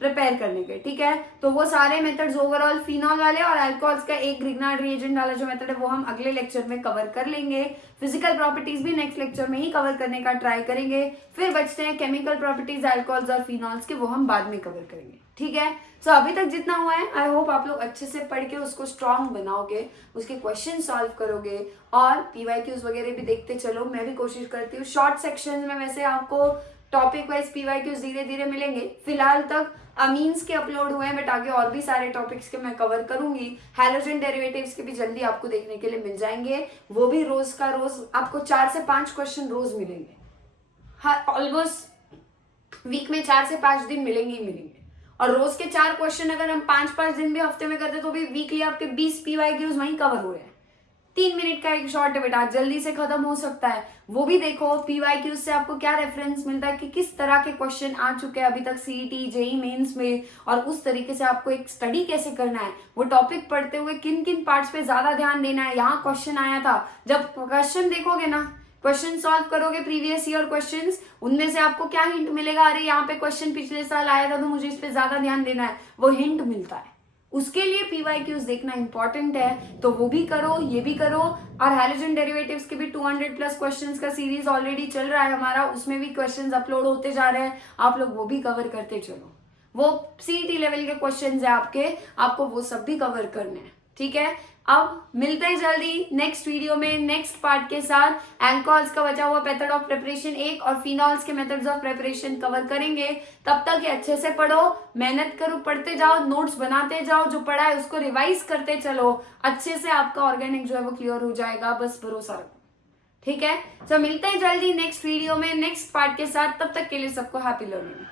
प्रिपेयर करने के। ठीक है, तो वो सारे मेथड्स ओवरऑल फिनॉल वाले और अल्कोहल्स का एक ग्रिग्नार्ड रिएजेंट वाला जो मेथड है वो हम अगले लेक्चर में कवर कर लेंगे। फिजिकल प्रॉपर्टीज भी नेक्स्ट लेक्चर में ही कवर करने का ट्राई करेंगे। फिर बचते हैं केमिकल प्रॉपर्टीज अल्कोहल्स और फिनॉल्स के, वो हम बाद में कवर करेंगे। ठीक है, सो अभी तक जितना हुआ है आई होप आप लोग अच्छे से पढ़ के उसको स्ट्रांग बनाओगे, उसके क्वेश्चन सॉल्व करोगे और PYQs वगैरह भी देखते चलो। मैं भी कोशिश करती हूँ शॉर्ट सेक्शन में, वैसे आपको टॉपिक वाइज PYQs धीरे धीरे मिलेंगे। फिलहाल तक अमीन्स के अपलोड हुए हैं, बट आगे और भी सारे टॉपिक्स के मैं कवर करूंगी। हैलोजन डेरिवेटिव्स के भी जल्दी आपको देखने के लिए मिल जाएंगे। वो भी रोज का रोज आपको 4 से 5 क्वेश्चन रोज मिलेंगे। हाँ, ऑलमोस्ट वीक में 4 से 5 दिन मिलेंगे ही मिलेंगे। और रोज के 4 क्वेश्चन अगर हम 5-5 दिन भी हफ्ते में करते तो भी वीकली आपके 20 PYQs वहीं कवर हो रहे हैं। 3 मिनट का एक शॉर्ट है बेटा, जल्दी से खत्म हो सकता है। वो भी देखो PYQs से आपको क्या रेफरेंस मिलता है कि किस तरह के क्वेश्चन आ चुके हैं अभी तक CET JEE मेंस में, और उस तरीके से आपको एक स्टडी कैसे करना है, वो टॉपिक पढ़ते हुए किन किन पार्ट्स पे ज्यादा ध्यान देना है। यहाँ क्वेश्चन आया था, जब क्वेश्चन देखोगे ना, क्वेश्चन सॉल्व करोगे प्रीवियस ईयर क्वेश्चंस, उनमें से आपको क्या हिंट मिलेगा? अरे यहाँ पे क्वेश्चन पिछले साल आया था तो मुझे इस पे ज्यादा ध्यान देना है, वो हिंट मिलता है। उसके लिए PYQs देखना इंपॉर्टेंट है, तो वो भी करो, ये भी करो। और हैलोजन डेरिवेटिव्स के भी 200+ क्वेश्चंस का सीरीज ऑलरेडी चल रहा है हमारा, उसमें भी क्वेश्चंस अपलोड होते जा रहे हैं। आप लोग वो भी कवर करते चलो। वो CET लेवल के क्वेश्चंस है आपके, आपको वो सब भी कवर करने हैं। ठीक है, अब मिलते हैं जल्दी नेक्स्ट वीडियो में नेक्स्ट पार्ट के साथ। एल्कोहल्स का बचा हुआ मेथड ऑफ प्रिपरेशन 1 और फिनॉल्स के मेथड्स ऑफ प्रिपरेशन कवर करेंगे। तब तक ये अच्छे से पढ़ो, मेहनत करो, पढ़ते जाओ, नोट्स बनाते जाओ, जो पढ़ा है उसको रिवाइज करते चलो, अच्छे से आपका ऑर्गेनिक जो है वो क्लियर हो जाएगा, बस भरोसा रखो। ठीक है, तो मिलते हैं जल्दी नेक्स्ट वीडियो में नेक्स्ट पार्ट के साथ। तब तक के लिए सबको हैप्पी लर्निंग।